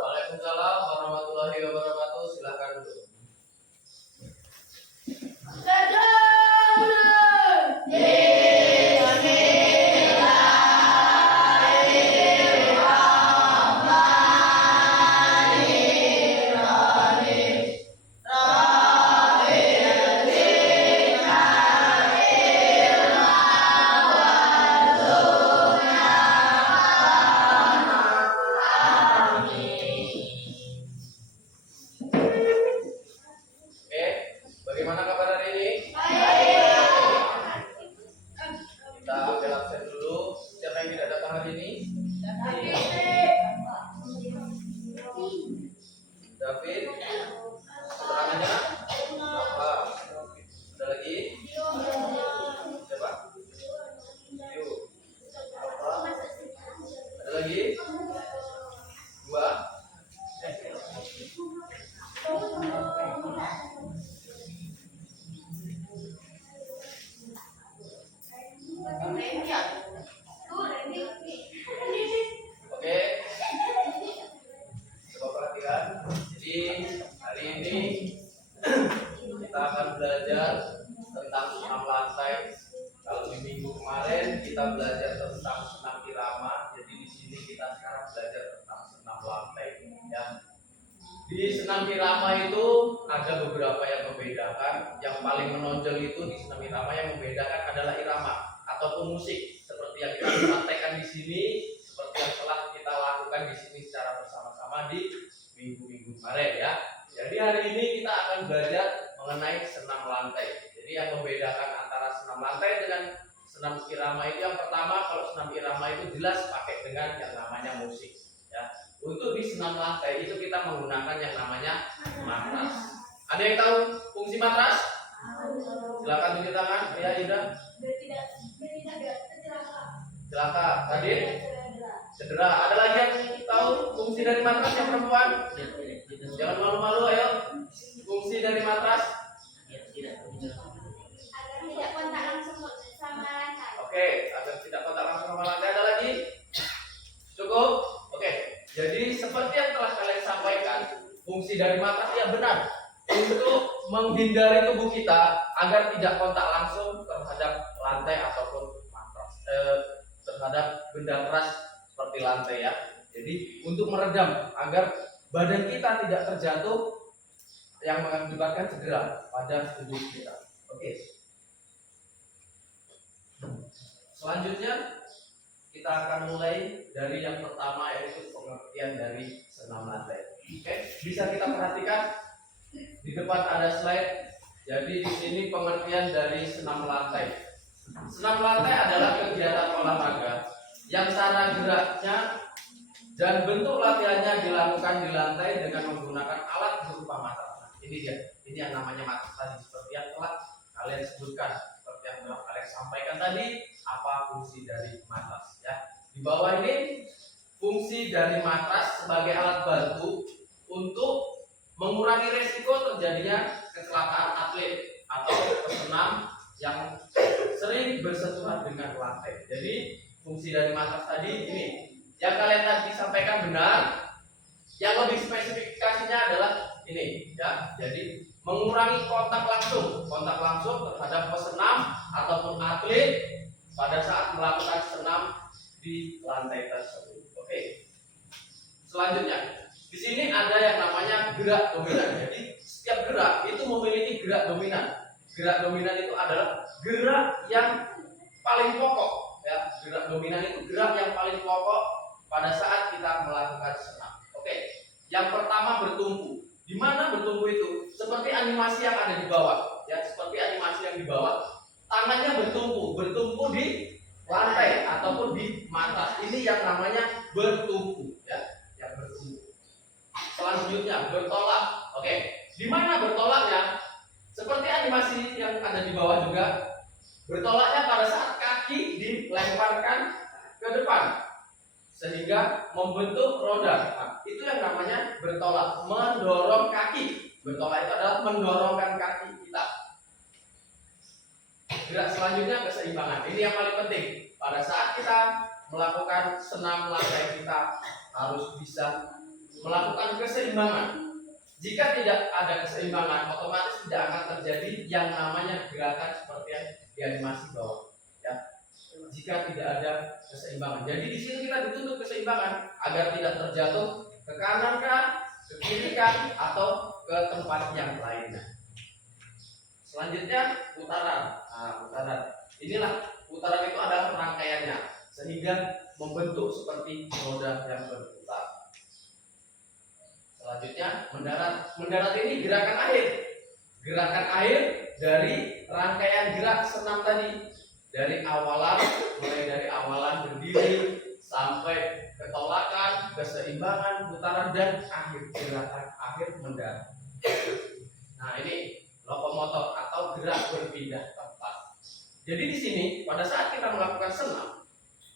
Waalaikumsalam warahmatullahi wabarakatuh. Silakan duduk. Oke, bagaimana kabar hari ini? Kita ambil absen dulu. Siapa yang tidak datang hari ini? David. Keterangannya? Apa? Ada lagi? Siapa? Yuk. Apa? Ada lagi? Dua. Oke. Coba perhatikan. Jadi hari ini kita akan belajar tentang senam lantai. Kalau di minggu kemarin kita belajar tentang senam irama. Jadi di sini kita sekarang belajar tentang senam lantai. Ya. Di senam irama itu ada beberapa yang membedakan. Yang paling menonjol itu di senam irama yang membedakan adalah irama ataupun musik. Seperti yang kita praktekkan di sini, seperti yang telah kita lakukan di sini secara bersama-sama di minggu-minggu kemarin ya. Jadi hari ini kita akan belajar mengenai senam lantai. Jadi yang membedakan antara senam lantai dengan senam irama itu yang pertama, kalau senam irama itu jelas pakai dengan yang namanya musik ya. Untuk di senam lantai itu kita menggunakan yang namanya matras. Ada yang tahu fungsi matras? Silakan tunjuk tangan ya, Yuda. Celaka. Tadi cedera. Ada lagi yang tahu fungsi dari matras yang perempuan? Jangan malu-malu, ayo. Fungsi dari matras? Oke, agar tidak kontak langsung sama lantai. Ada lagi? Cukup? Oke. Jadi seperti yang telah kalian sampaikan, fungsi dari matras ya benar untuk menghindari tubuh kita agar tidak kontak langsung terhadap lantai ataupun matras, terhadap benda keras seperti lantai ya. Jadi untuk meredam agar badan kita tidak terjatuh yang mengakibatkan cedera pada tubuh kita. Oke. Selanjutnya kita akan mulai dari yang pertama, yaitu pengertian dari senam lantai. Oke, bisa kita perhatikan di depan ada slide. Jadi di sini pengertian dari senam lantai. Senam lantai adalah kegiatan olahraga yang cara geraknya dan bentuk latihannya dilakukan di lantai dengan menggunakan alat berupa matras. Ini dia, ini yang namanya matras tadi, seperti yang telah kalian sebutkan, seperti yang telah kalian sampaikan tadi. Apa fungsi dari matras ya? Di bawah ini fungsi dari matras sebagai alat bantu untuk mengurangi resiko terjadinya kecelakaan atlet atau pesenam yang sering bersentuhan dengan lantai. Jadi fungsi dari matras tadi ini yang kalian tadi sampaikan benar. Yang lebih spesifikasinya adalah ini ya. Jadi mengurangi kontak langsung terhadap pesenam ataupun atlet pada saat melakukan senam di lantai tersebut. Oke. Selanjutnya, di sini ada yang namanya gerak dominan. Jadi setiap gerak itu memiliki gerak dominan. Gerak dominan itu adalah gerak yang paling pokok. Ya, gerak dominan itu gerak yang paling pokok pada saat kita melakukan senam. Oke. Yang pertama bertumpu. Di mana bertumpu itu? Seperti animasi yang ada di bawah. Ya, seperti animasi yang di bawah. Tangannya bertumpu di lantai ataupun di matras. Ini yang namanya bertumpu, ya, yang bertumpu. Selanjutnya bertolak. Oke, di mana bertolaknya? ada di bawah juga. Bertolaknya pada saat kaki dilemparkan ke depan sehingga membentuk roda. Nah, itu yang namanya bertolak, mendorong kaki. Bertolak itu adalah mendorongkan kaki kita. Gerak selanjutnya keseimbangan. Ini yang paling penting. Pada saat kita melakukan senam lantai, kita harus bisa melakukan keseimbangan. Jika tidak ada keseimbangan, otomatis tidak akan terjadi yang namanya gerakan seperti yang di animasi bawah. Ya. Jika tidak ada keseimbangan. Jadi di sini kita dituntut keseimbangan agar tidak terjatuh ke kanan kah, ke kiri kah, atau ke tempat yang lainnya. Selanjutnya putaran. Nah, putaran. Inilah putaran itu adalah rangkaiannya sehingga membentuk seperti roda yang berputar. Selanjutnya mendarat. Mendarat ini gerakan akhir. Gerakan akhir dari rangkaian gerak senam tadi. Dari awalan, mulai dari awalan berdiri sampai ketolakan, keseimbangan, putaran, dan akhir gerakan akhir mendarat. Nah, ini lokomotor atau gerak berpindah tempat. Jadi di sini pada saat kita melakukan senam,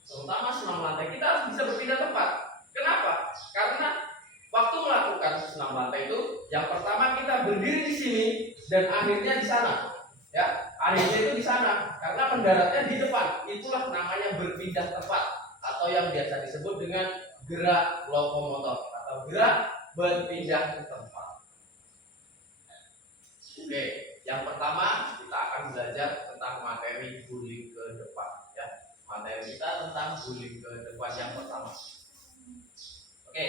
terutama senam lantai, kita harus bisa berpindah tempat. Kenapa? Karena waktu melakukan senam lantai itu, yang pertama kita berdiri di sini dan akhirnya di sana. Ya, akhirnya itu di sana karena mendaratnya di depan. Itulah namanya berpindah tempat atau yang biasa disebut dengan gerak lokomotor atau gerak berpindah tempat. Oke, yang pertama kita akan belajar tentang materi guling ke depan. Ya, materi kita tentang guling ke depan yang pertama. Oke,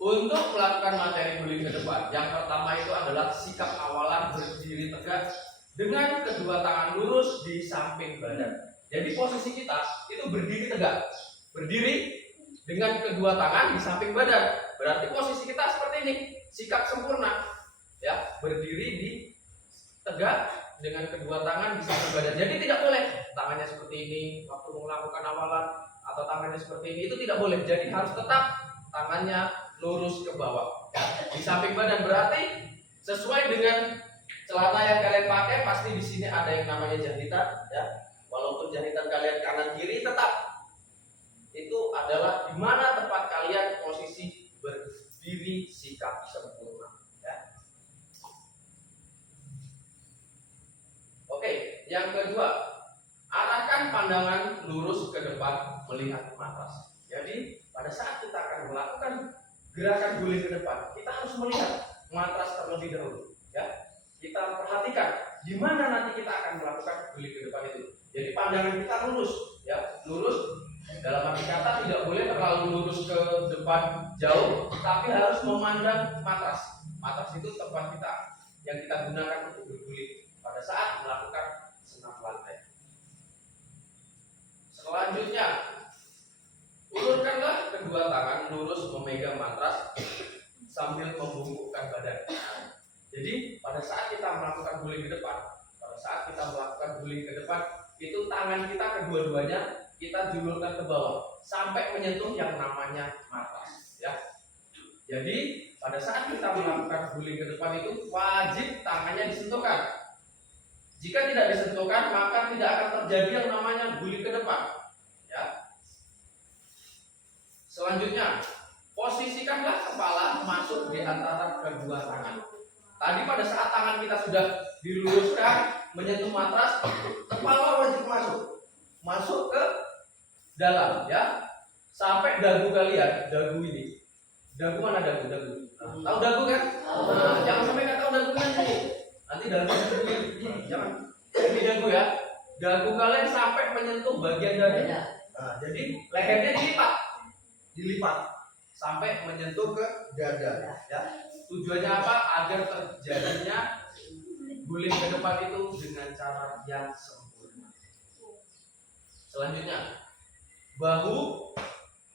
untuk melakukan materi guling ke depan, yang pertama itu adalah sikap awalan berdiri tegak dengan kedua tangan lurus di samping badan. Jadi posisi kita itu berdiri tegak, berdiri dengan kedua tangan di samping badan. Berarti posisi kita seperti ini, sikap sempurna, ya, berdiri di tegak dengan kedua tangan di samping badan. Jadi tidak boleh tangannya seperti ini waktu melakukan awalan atau tangannya seperti ini, itu tidak boleh. Jadi harus tetap tangannya lurus ke bawah, ya, di samping badan. Berarti sesuai dengan celana yang kalian pakai, pasti di sini ada yang namanya jahitan, ya. Walaupun jahitan kalian kanan kiri, tetap itu adalah di mana tempat kalian posisi berdiri sikap sempurna, ya. Oke, yang kedua, arahkan pandangan lurus ke depan melihat matras. Jadi pada saat kita akan melakukan gerakan guling ke depan, kita harus melihat matras terlebih dahulu, ya. Kita perhatikan di mana nanti kita akan melakukan guling ke depan itu. Jadi pandangan kita lurus, ya, lurus. Dalam arti kata tidak boleh terlalu lurus ke depan jauh, tapi harus memandang matras. Matras itu tempat kita yang kita gunakan untuk berguling pada saat melakukan senam lantai. Selanjutnya, ulurkanlah kedua tangan lurus memegang matras sambil membungkukkan badan. Jadi pada saat kita melakukan guling ke depan, itu tangan kita kedua-duanya kita julurkan ke bawah sampai menyentuh yang namanya matras, ya. Jadi pada saat kita melakukan guling ke depan itu wajib tangannya disentuhkan. Jika tidak disentuhkan, maka tidak akan terjadi yang namanya guling ke depan, ya. Selanjutnya, posisikanlah kepala masuk di antara kedua tangan. Tadi pada saat tangan kita sudah diluruskan menyentuh matras, kepala wajib masuk ke dalam, ya, sampai dagu kalian, dagu ini. Dagu mana dagu? Tahu dagu kan? Nah, jangan sampai nggak tahu dagu nanti dagu ini. Jangan. Ini dagu, ya. Dagu kalian sampai menyentuh bagian dada. Nah, jadi lehernya dilipat sampai menyentuh ke dada, ya. Tujuannya apa? Agar terjadinya guling ke depan itu dengan cara yang sempurna. Selanjutnya, bahu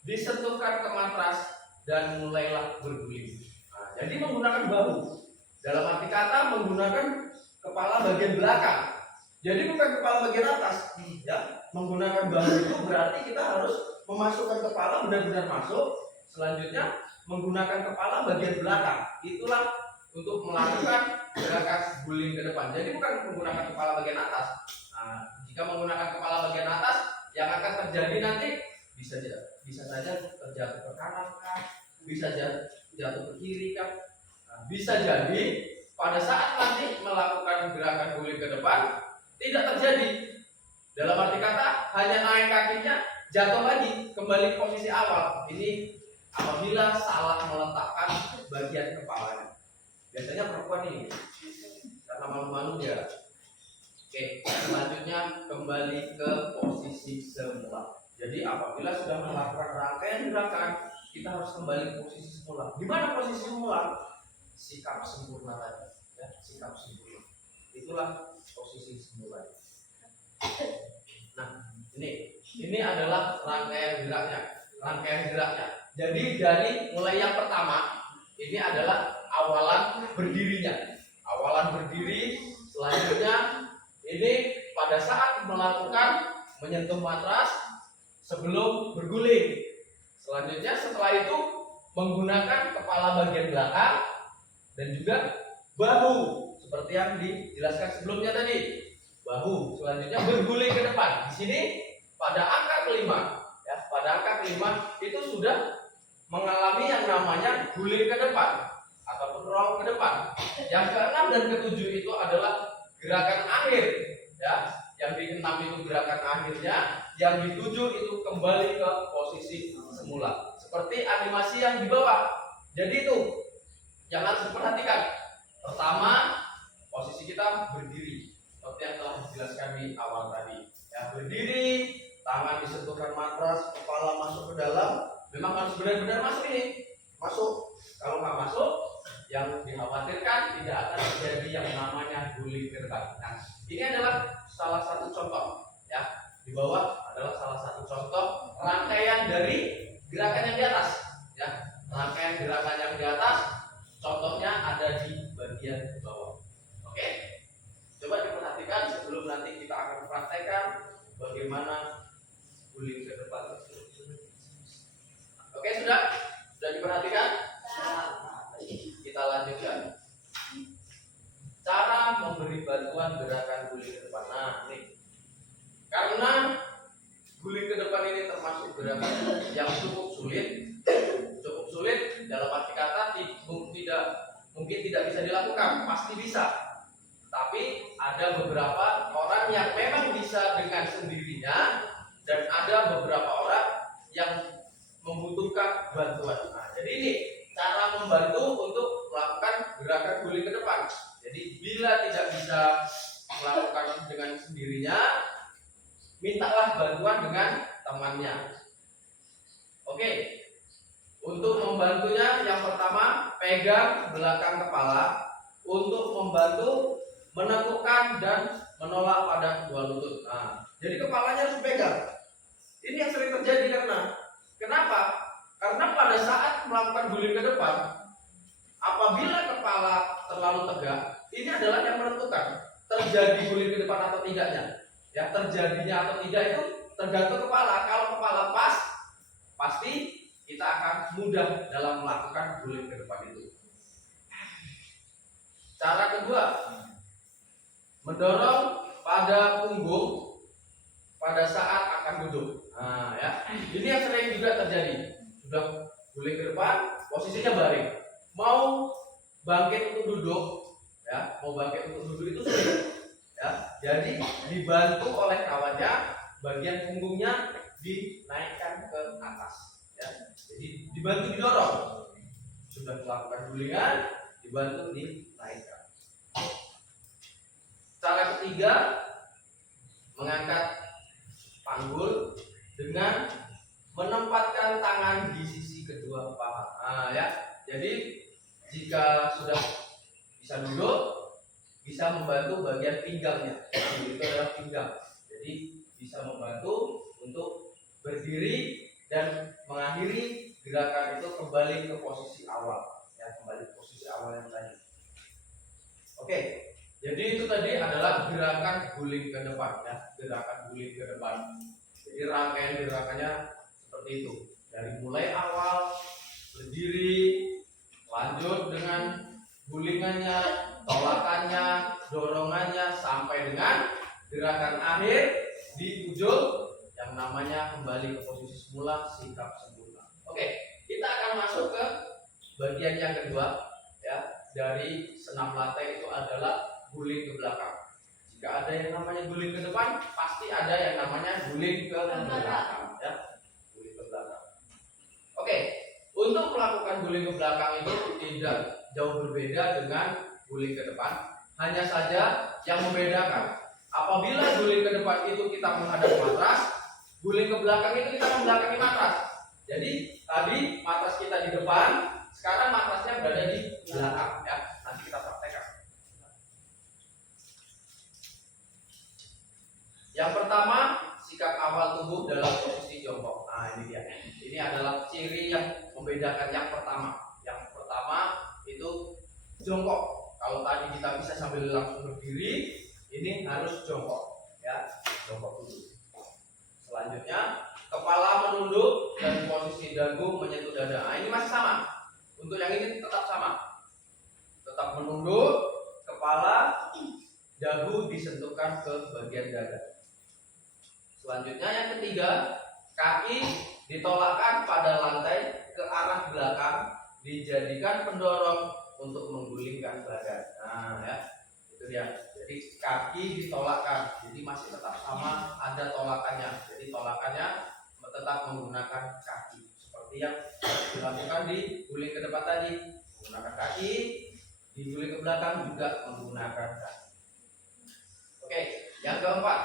disentuhkan ke matras dan mulailah berguling. Nah, jadi menggunakan bahu dalam arti kata menggunakan kepala bagian belakang. Jadi bukan kepala bagian atas, ya. Menggunakan bahu itu berarti kita harus memasukkan kepala benar-benar masuk. Selanjutnya menggunakan kepala bagian belakang. Itulah untuk melakukan gerakan guling ke depan. Jadi bukan menggunakan kepala bagian atas. Nah, jika menggunakan kepala bagian atas, yang akan terjadi nanti bisa saja terjatuh ke kanan kan, bisa jatuh ke kiri kan. Nah, bisa jadi pada saat nanti melakukan gerakan guling ke depan tidak terjadi. Dalam arti kata hanya naik kakinya, jatuh lagi kembali ke posisi awal. Ini apabila salah meletakkan bagian kepalanya. Biasanya perempuan ini karena malu-malu ya. Oke, selanjutnya kembali ke posisi semula. Jadi apabila sudah melakukan rangkaian gerakan, kita harus kembali ke posisi semula. Di mana posisi semula? Sikap sempurna tadi, ya, sikap sempurna. Itulah posisi semula. Nah, ini adalah rangkaian geraknya. Jadi dari mulai yang pertama, ini adalah awalan berdirinya. Awalan berdiri, selanjutnya ini pada saat melakukan menyentuh matras sebelum berguling. Selanjutnya setelah itu menggunakan kepala bagian belakang dan juga bahu seperti yang dijelaskan sebelumnya tadi. Bahu selanjutnya berguling ke depan. Di sini pada angka kelima, ya, pada angka kelima itu sudah mengalami yang namanya guling ke depan ataupun roll ke depan. Yang keenam dan ketujuh itu adalah gerakan akhir, ya. Yang keenam itu gerakan akhirnya, yang ditujuh itu kembali ke posisi semula. Seperti animasi yang di bawah. Jadi itu yang harus diperhatikan. Pertama, posisi kita berdiri, seperti yang telah dijelaskan di awal tadi. Ya, berdiri, tangan disentuhkan matras, kepala masuk ke dalam. Memang harus benar-benar masuk ini. Masuk. Kalau nggak masuk, yang dikhawatirkan tidak akan terjadi yang namanya guling ke depan. Nah, ini adalah salah satu contoh, ya. Di bawah adalah salah satu contoh rangkaian dari gerakan yang di atas, ya. Rangkaian gerakan yang di atas, contohnya ada di bagian bawah. Oke, coba diperhatikan sebelum nanti kita akan praktekkan bagaimana guling ke depan. Oke, sudah diperhatikan? Kita lanjutkan. Cara memberi bantuan gerakan guling ke depan. Nah, nih. Karena guling ke depan ini termasuk gerakan yang cukup sulit dalam arti kata mungkin tidak bisa dilakukan, pasti bisa. Tapi ada beberapa orang yang memang bisa dengan sendirinya dan ada beberapa orang yang membutuhkan bantuan. Nah, jadi ini cara membantu untuk melakukan gerakan guling ke depan. Jadi bila tidak bisa melakukan dengan sendirinya, mintalah bantuan dengan temannya. Oke, untuk membantunya yang pertama pegang belakang kepala untuk membantu menekukkan dan menolak pada dua lutut. Nah, jadi kepalanya harus pegang. Ini yang sering terjadi kenapa? Karena pada saat melakukan guling ke depan, apabila kepala terlalu tegak, ini adalah yang menentukan terjadi guling ke depan atau tidaknya. Ya, terjadinya atau tidak itu tergantung kepala. Kalau kepala pas, pasti kita akan mudah dalam melakukan guling ke depan itu. Cara kedua, mendorong pada punggung pada saat akan duduk. Nah, ya, ini yang sering juga terjadi. Sudah guling ke depan, posisinya baring. Mau bangkit untuk duduk, ya, itu sulit. Ya, jadi dibantu oleh kawannya, bagian punggungnya dinaikkan ke atas. Ya, jadi dibantu didorong. Sudah melakukan gulingan, dibantu dinaikkan. Cara ketiga, mengangkat panggul dengan menempatkan tangan di sisi kedua paha. Nah, ya. Jadi jika sudah bisa duduk, bisa membantu bagian pinggangnya. Itu adalah pinggang. Jadi bisa membantu untuk berdiri dan mengakhiri gerakan itu kembali ke posisi awal. Ya, kembali ke posisi awal yang tadi. Oke. Jadi itu tadi adalah gerakan guling ke depan, ya, gerakan guling ke depan. Jadi rangkaian gerakannya seperti itu. Dari mulai awal berdiri, lanjut dengan gulingannya, tolakannya, dorongannya sampai dengan gerakan akhir di ujung yang namanya kembali ke posisi semula, sikap semula. Oke, kita akan masuk ke bagian yang kedua ya dari senam latte itu adalah guling ke belakang. Jika ada yang namanya guling ke depan, pasti ada yang namanya guling ke belakang ya. Guling ke belakang. Oke, untuk melakukan guling ke belakang itu tidak jauh berbeda dengan guling ke depan. Hanya saja yang membedakan apabila guling ke depan itu kita menghadap matras, guling ke belakang itu kita membelakangi matras. Jadi tadi matras kita di depan, sekarang matrasnya berada di belakang ya. Nanti kita praktekkan. Yang pertama, sikap awal tubuh dalam posisi jongkok. Nah, ini dia. Ini adalah ciri yang membedakan yang pertama. Yang pertama itu jongkok. Kalau tadi kita bisa sambil langsung berdiri, ini harus jongkok ya, jongkok dulu. Selanjutnya, kepala menunduk dan posisi dagu menyentuh dada. Nah, ini masih sama. Untuk yang ini tetap sama. Tetap menunduk, kepala, dagu disentuhkan ke bagian dada. Selanjutnya yang ketiga, kaki ditolakkan pada lantai ke arah belakang, dijadikan pendorong untuk menggulingkan badan. Nah, ya, itu dia. Jadi kaki ditolakkan, jadi masih tetap sama, ada tolakannya. Jadi tolakannya tetap menggunakan kaki, seperti yang dilakukan di guling ke depan tadi, menggunakan kaki, di guling ke belakang juga menggunakan kaki. Oke, yang keempat,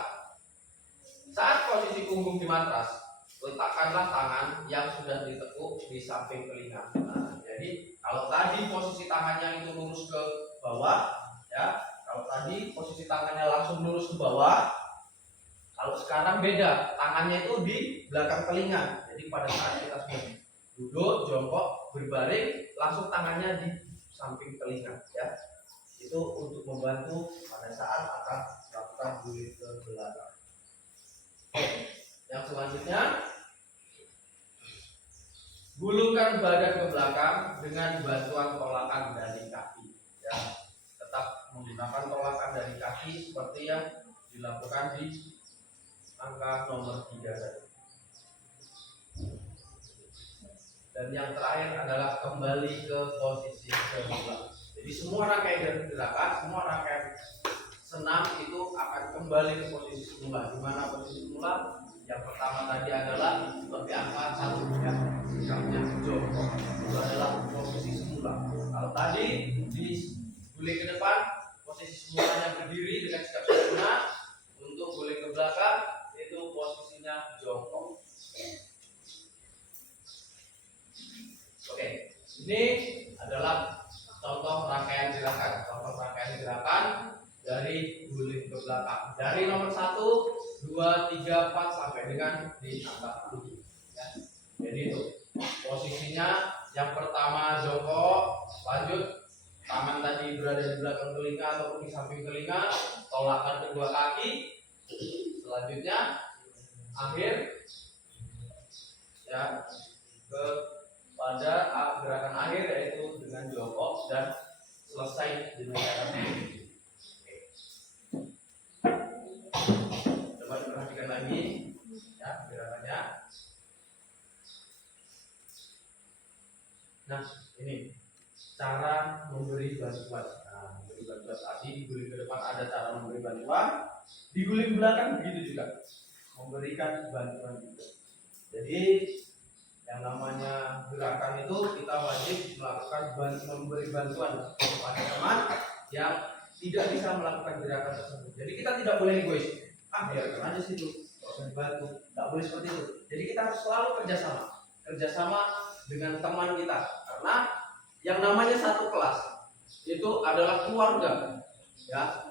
saat posisi punggung di matras, letakkanlah tangan yang sudah ditekuk di samping telinga. Nah, jadi kalau tadi posisi tangannya itu lurus ke bawah, ya. Kalau tadi posisi tangannya langsung lurus ke bawah, kalau sekarang beda, tangannya itu di belakang telinga. Jadi pada saat kita sudah duduk, jongkok, berbaring, langsung tangannya di samping telinga, ya. Itu untuk membantu pada saat akan melakukan guling ke belakang. Yang selanjutnya, gulungkan badan ke belakang dengan bantuan tolakan dari kaki. Ya, tetap menggunakan tolakan dari kaki seperti yang dilakukan di angka nomor 3 tadi. Dan yang terakhir adalah kembali ke posisi semula. Jadi semua rangkaian gerakan, semua rangkaian senam itu akan kembali ke posisi semula. Di mana posisi semula? Yang pertama tadi adalah seperti angka 1 ya, sikapnya jongkok. Itu adalah posisi semula. Kalau tadi di guling ke depan, posisi semulanya berdiri dengan sikap sempurna. Untuk guling ke belakang, itu posisinya jongkok. Oke, ini adalah contoh rangkaian gerakan. Contoh rangkaian gerakan dari guling ke belakang. Dari nomor 1, 2, 3, 4 sampai dengan di angka 7. Ya. Jadi itu posisinya yang pertama jongkok, lanjut tangan tadi berada di belakang telinga ataupun di samping telinga, tolakan kedua kaki. Selanjutnya akhir ya ke pada gerakan akhir yaitu dengan jongkok dan selesai dengan cara ini. Coba diperhatikan lagi ya gerakannya. Nah, ini cara memberi bantuan. Nah, memberi bantuan tadi di guling ke depan ada cara memberi bantuan, di guling belakang begitu juga memberikan bantuan juga. Jadi yang namanya gerakan itu kita wajib melakukan memberi bantuan kepada teman yang tidak bisa melakukan gerakan tersebut. Jadi kita tidak boleh egois. Biarkan aja situ, nggak usah dibantu. Tidak boleh seperti itu. Jadi kita harus selalu kerjasama dengan teman kita. Karena yang namanya satu kelas itu adalah keluarga. Ya,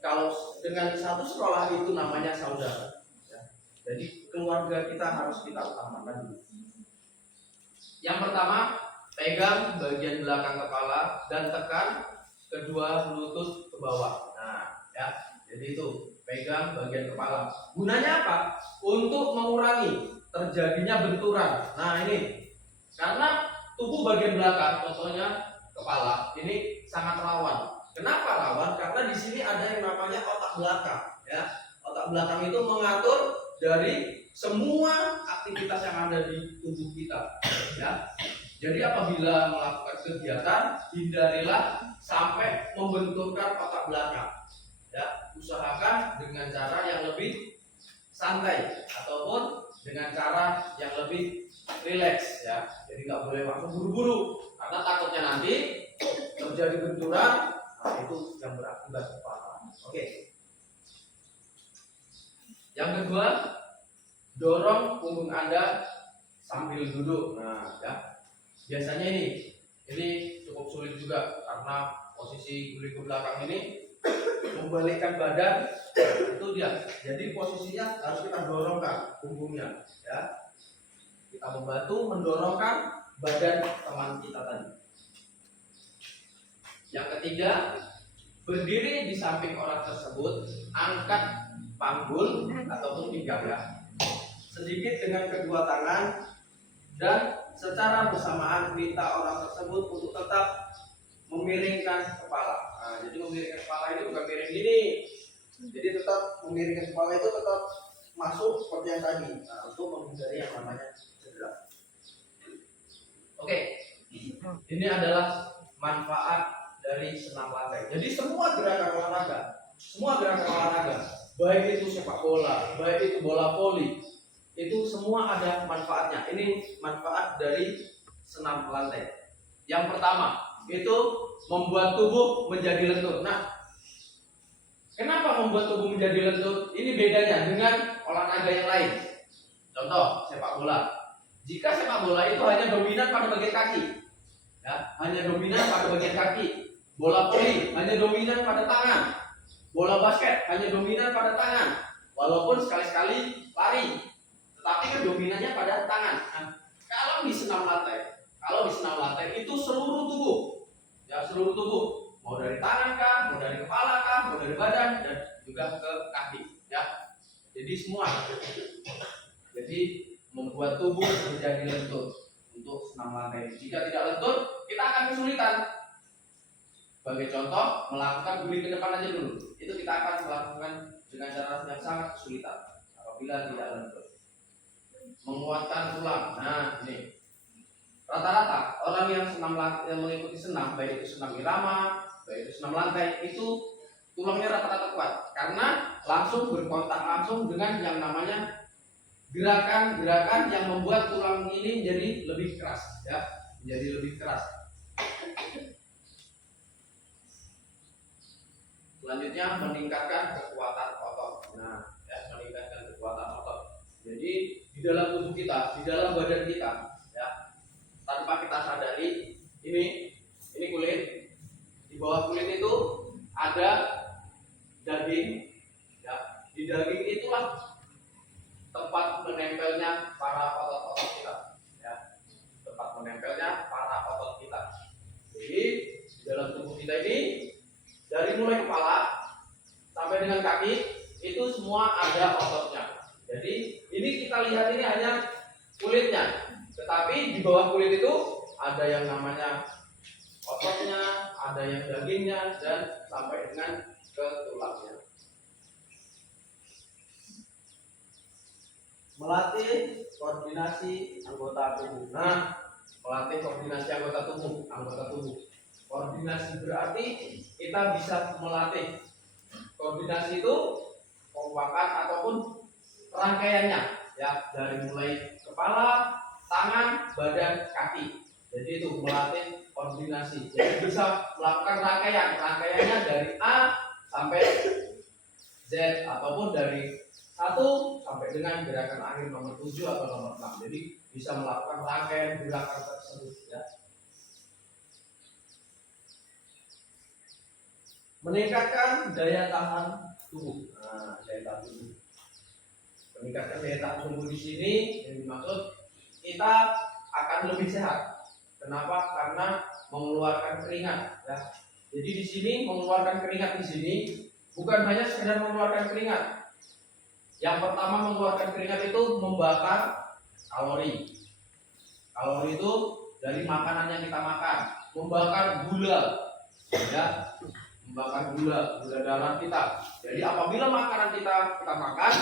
kalau dengan satu sekolah itu namanya saudara. Ya. Jadi keluarga kita harus kita utamakan dulu. Yang pertama, pegang bagian belakang kepala dan tekan kedua lutut ke bawah. Nah, ya, jadi itu pegang bagian kepala. Gunanya apa? Untuk mengurangi terjadinya benturan. Nah, ini karena tubuh bagian belakang, contohnya kepala, ini sangat rawan Kenapa rawan? Karena di sini ada yang namanya otak belakang, ya. Otak belakang itu mengatur dari semua aktivitas yang ada di tubuh kita, ya. Jadi apabila melakukan kegiatan, hindarilah sampai membenturkan otak belakang, ya. Usahakan dengan cara yang lebih santai ataupun dengan cara yang lebih rileks, ya. Jadi nggak boleh langsung buru-buru, karena takutnya nanti terjadi benturan. Nah, itu yang berakibat fatal. Oke. Yang kedua, dorong punggung Anda sambil duduk. Nah, ya. Biasanya ini cukup sulit juga karena posisi kulit ke belakang ini membalikkan badan, itu dia. Jadi posisinya harus kita dorongkan punggungnya, ya. Kita membantu mendorongkan badan teman kita tadi. Yang ketiga, berdiri di samping orang tersebut, angkat panggul ataupun pinggang, ya. Sedikit dengan kedua tangan dan secara bersamaan minta orang tersebut untuk tetap memiringkan kepala. Nah, jadi memiringkan kepala ini bukan miring gini. Jadi tetap memiringkan kepala itu tetap masuk seperti yang tadi. Nah, untuk menghindari yang namanya cedera. Oke. Ini adalah manfaat dari senam lantai. Jadi semua gerakan olahraga, baik itu sepak bola, baik itu bola voli, itu semua ada manfaatnya. Ini manfaat dari senam lantai. Yang pertama, itu membuat tubuh menjadi lentur. Nah, kenapa membuat tubuh menjadi lentur? Ini bedanya dengan olahraga yang lain. Contoh, sepak bola. Jika sepak bola itu hanya dominan pada bagian kaki, ya, hanya dominan pada bagian kaki. Bola voli hanya dominan pada tangan. Bola basket hanya dominan pada tangan. Walaupun sekali-sekali lari, tetapi kan dominannya pada tangan. Nah, kalau di senam lantai itu seluruh tubuh, ya, seluruh tubuh, mau dari tangan kah, mau dari kepala kah, mau dari badan, dan juga ke kaki, ya. Jadi semua. Jadi membuat tubuh menjadi lentur untuk senam lantai. Jika tidak lentur, kita akan kesulitan. Sebagai contoh, melakukan guling ke depan aja dulu. Itu kita akan melakukan dengan cara yang sangat kesulitan apabila tidak lentur. Menguatkan tulang. Nah, ini. Rata-rata orang yang mengikuti senam, baik itu senam irama, baik itu senam lantai, itu tulangnya rata-rata kuat karena langsung berkontak langsung dengan yang namanya gerakan-gerakan yang membuat tulang ini menjadi lebih keras, ya, menjadi lebih keras. Selanjutnya meningkatkan kekuatan otot. Nah, ya, meningkatkan kekuatan otot. Jadi di dalam tubuh kita, di dalam badan kita, ya, tanpa kita sadari, ini kulit. Di bawah kulit itu ada daging, ya. Di daging itulah tempat menempelnya para otot-otot kita, ya. Tempat menempelnya para otot kita. Jadi di dalam tubuh kita ini, dari mulai kepala sampai dengan kaki itu semua ada ototnya. Jadi ini kita lihat ini hanya kulitnya, tetapi di bawah kulit itu ada yang namanya ototnya, ada yang dagingnya, dan sampai dengan ke tulangnya. Melatih koordinasi anggota tubuh. Nah, melatih koordinasi anggota tubuh. Koordinasi berarti kita bisa melatih. Koordinasi itu kompakan ataupun rangkaiannya, ya, dari mulai kepala, tangan, badan, kaki. Jadi itu melatih koordinasi. Jadi bisa melakukan rangkaiannya dari A sampai Z ataupun dari 1 sampai dengan gerakan akhir nomor 7 atau nomor 6. Jadi bisa melakukan rangkaian gerakan tersebut, ya. Meningkatkan daya tahan tubuh. Nah, daya tahan tubuh. Meningkatkan daya tahan tubuh di sini yang dimaksud kita akan lebih sehat. Kenapa? Karena mengeluarkan keringat, ya. Jadi di sini mengeluarkan keringat di sini bukan hanya sekedar mengeluarkan keringat. Yang pertama, mengeluarkan keringat itu membakar kalori. Kalori itu dari makanan yang kita makan, membakar gula, ya. membakar gula darah kita. Jadi apabila makanan kita makan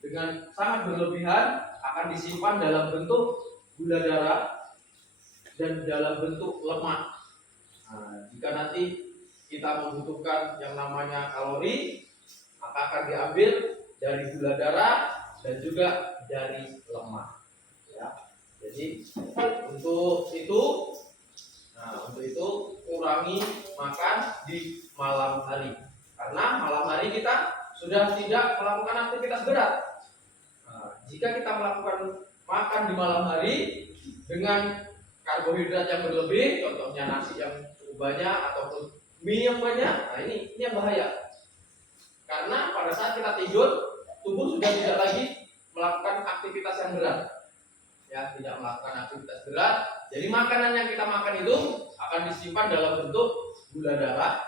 dengan sangat berlebihan, akan disimpan dalam bentuk gula darah dan dalam bentuk lemak. Nah, jika nanti kita membutuhkan yang namanya kalori, maka akan diambil dari gula darah dan juga dari lemak. Ya. Jadi untuk itu kurangi makan di malam hari, karena malam hari kita sudah tidak melakukan aktivitas berat. Jika kita melakukan makan di malam hari dengan karbohidrat yang berlebih, contohnya nasi yang cukup banyak ataupun mie yang banyak, nah ini yang bahaya. Karena pada saat kita tidur, tubuh sudah tidak lagi melakukan aktivitas yang berat. Ya, tidak melakukan aktivitas berat. Jadi makanan yang kita makan itu akan disimpan dalam bentuk gula darah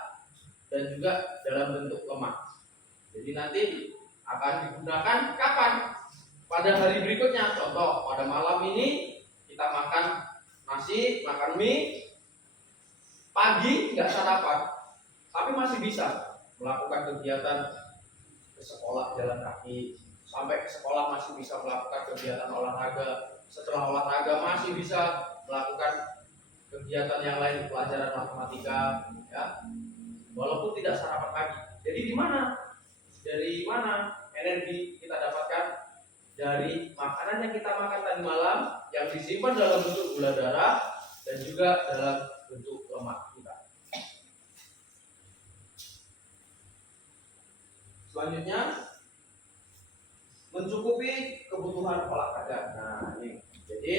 dan juga dalam bentuk lemak. Jadi nanti akan digunakan kapan? Pada hari berikutnya. Contoh, pada malam ini kita makan nasi, makan mie, pagi nggak sarapan, tapi masih bisa melakukan kegiatan ke sekolah jalan kaki, sampai ke sekolah masih bisa melakukan kegiatan olahraga. Setelah olahraga masih bisa melakukan kegiatan yang lain, pelajaran matematika, ya, walaupun tidak sarapan pagi. Jadi dari mana energi kita dapatkan? Dari makanan yang kita makan tadi malam, yang disimpan dalam bentuk gula darah dan juga dalam bentuk lemak kita. Selanjutnya, mencukupi kebutuhan olahraga. Nah, ini. Jadi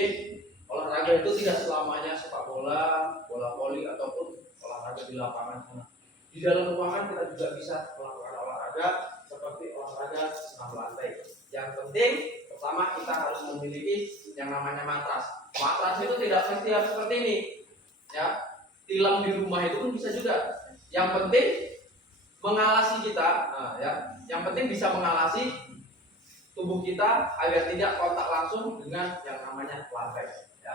olahraga itu tidak selamanya sepak bola, bola voli ataupun olahraga di lapangan sana. Di dalam ruangan kita juga bisa melakukan olahraga seperti olahraga senam lantai. Yang penting pertama kita harus memiliki yang namanya matras. Matras itu tidak mesti harus seperti ini. Ya, tilam di rumah itu pun bisa juga. Yang penting mengalasi kita, yang penting bisa mengalasi tubuh kita agar tidak kontak langsung dengan yang namanya lantai. Ya.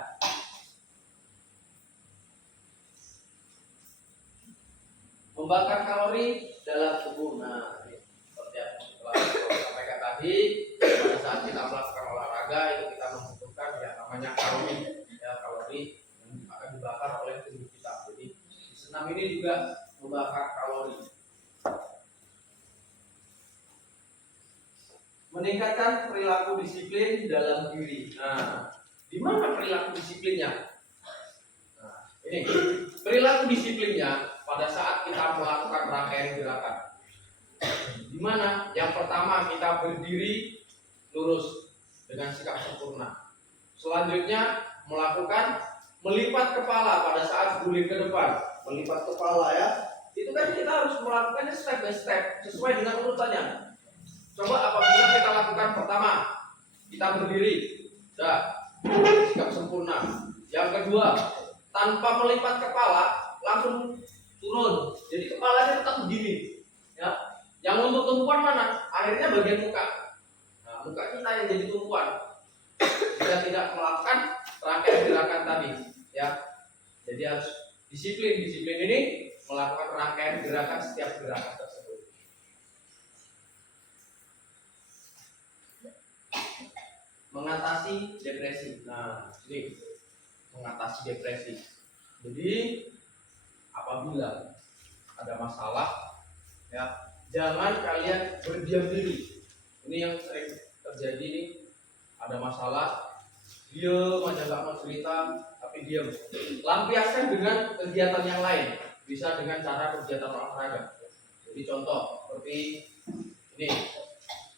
Membakar kalori dalam tubuh. Nah, seperti yang telah saya sampaikan tadi, pada saat kita melakukan olahraga itu kita membutuhkan yang namanya kalori, ya, kalori yang akan dibakar oleh tubuh kita. Jadi senam ini juga membakar kalori. Meningkatkan perilaku disiplin dalam diri. Nah, di mana perilaku disiplinnya? Nah, ini perilaku disiplinnya pada saat kita melakukan rangkaian gerakan. Di mana? Yang pertama kita berdiri lurus dengan sikap sempurna. Selanjutnya melakukan melipat kepala pada saat guling ke depan. Melipat kepala, ya. Itu kan kita harus melakukannya step by step sesuai dengan urutannya. Coba apabila kita lakukan pertama, kita berdiri, sikap sempurna. Yang kedua, tanpa melipat kepala, langsung turun. Jadi kepalanya tetap begini. Ya. Yang untuk tumpuan mana? Akhirnya bagian muka. Nah, muka kita yang jadi tumpuan. Jika tidak melakukan rangkaian gerakan tadi, ya. Jadi harus disiplin ini melakukan rangkaian gerakan setiap gerakan tersebut. Mengatasi depresi. Nah, ini mengatasi depresi. Jadi apabila ada masalah, ya, jangan kalian berdiam diri. Ini yang sering terjadi nih. Ada masalah, diam aja, nggak mau cerita, tapi diam. Lampiaskan dengan kegiatan yang lain. Bisa dengan cara kegiatan olahraga. Jadi contoh seperti ini,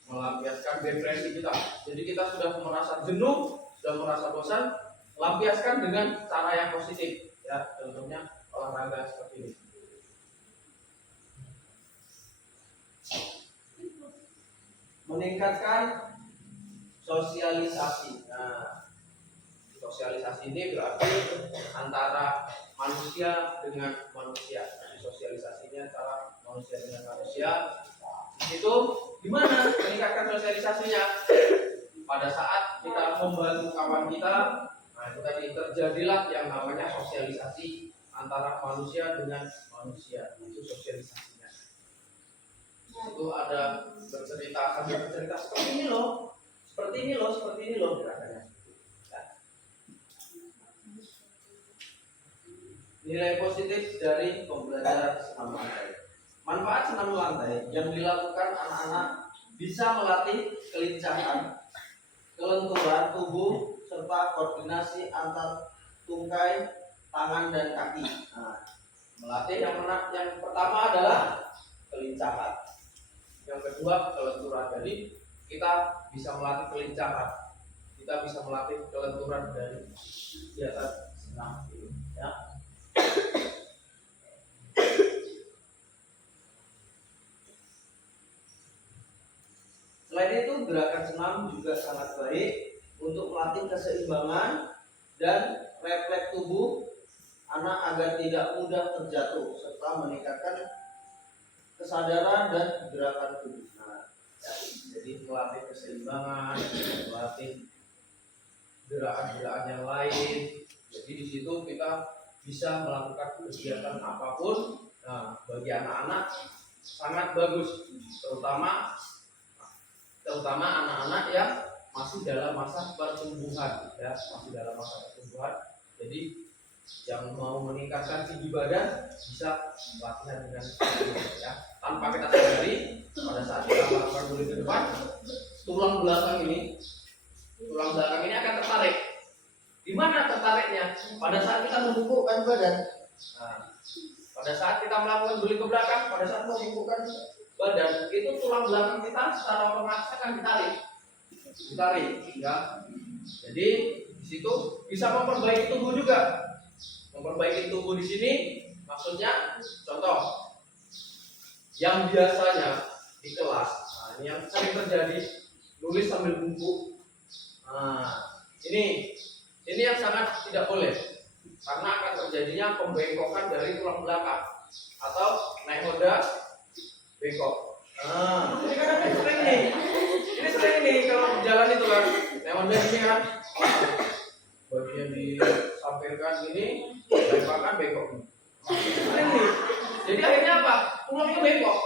melampiaskan depresi kita. Jadi kita sudah merasa jenuh, sudah merasa bosan, lampiaskan dengan cara yang positif. Ya, contohnya olahraga seperti ini. Meningkatkan sosialisasi. Nah, sosialisasi ini berarti antara manusia dengan manusia. Sosialisasinya antara manusia dengan manusia. Itu gimana meningkatkan sosialisasinya? Pada saat kita membantu kawan kita, nah itu tadi terjadilah yang namanya sosialisasi antara manusia dengan manusia. Itu sosialisasi. Itu ada bercerita sambil bercerita seperti ini loh, seperti ini loh, seperti ini loh gerakannya. Nilai positif dari pembelajaran senam lantai. Manfaat senam lantai yang dilakukan anak-anak bisa melatih kelincahan, kelenturan tubuh, serta koordinasi antar tungkai, tangan dan kaki. Nah, melatih yang pertama adalah kelincahan. Yang kedua kelenturan. Jadi kita bisa melatih kelincahan. Kita bisa melatih kelenturan dari kegiatan senam ini. Ya. Selain itu, gerakan senam juga sangat baik untuk melatih keseimbangan dan refleks tubuh anak agar tidak mudah terjatuh serta meningkatkan kesadaran dan gerakan tubuh. Nah, jadi melatih keseimbangan, melatih gerakan-gerakan yang lain. Jadi di situ kita bisa melakukan kegiatan apapun. Nah, bagi anak-anak sangat bagus, terutama anak-anak yang masih dalam masa pertumbuhan, ya, masih dalam masa pertumbuhan. Jadi yang mau meningkatkan tinggi badan bisa latihan dengan ya, tanpa kita sadari. Pada saat kita melakukan guling ke depan, tulang belakang ini akan tertarik. Di mana tertariknya? Pada saat kita membungkukkan badan. Nah, pada saat kita melakukan guling ke belakang, pada saat membungkukkan badan, itu tulang belakang kita secara otomatis akan ditarik, ya. Jadi di situ bisa memperbaiki tubuh juga. Memperbaiki tubuh di sini maksudnya, contoh yang biasanya di kelas, nah, ini yang sering terjadi, nulis sambil bungkuk. Nah, ini yang sangat tidak boleh, karena akan terjadinya pembengkokan dari tulang belakang atau naik roda bengkok. Nah, ini kan sering nih kalau jalan itu kan, naik roda ini kan, bajunya disampingkan ini, lemparkan bengkok. Sering nih. Jadi akhirnya apa? Tulangnya bengkok.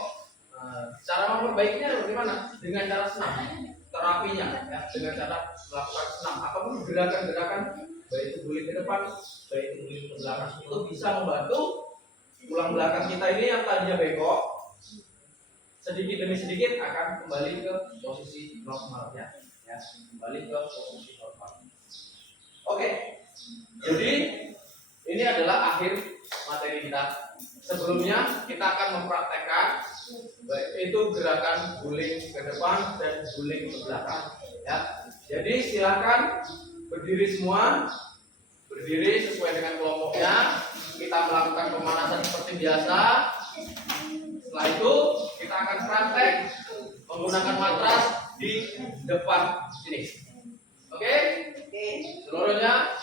Nah, cara memperbaikinya bagaimana? Dengan cara senam. Terapinya, ya, dengan cara melakukan senam ataupun gerakan-gerakan, baik itu guling ke depan, baik itu guling ke belakang, itu bisa membantu tulang belakang kita ini yang tadinya bengkok, sedikit demi sedikit akan kembali ke posisi normalnya, ya, kembali ke posisi normal. Oke, jadi ini adalah akhir materi kita. Sebelumnya kita akan mempraktekkan baik itu gerakan guling ke depan dan guling ke belakang, ya. Jadi silakan berdiri semua, berdiri sesuai dengan kelompoknya. Kita melakukan pemanasan seperti biasa. Setelah itu kita akan praktek menggunakan matras di depan sini. Oke? Seluruhnya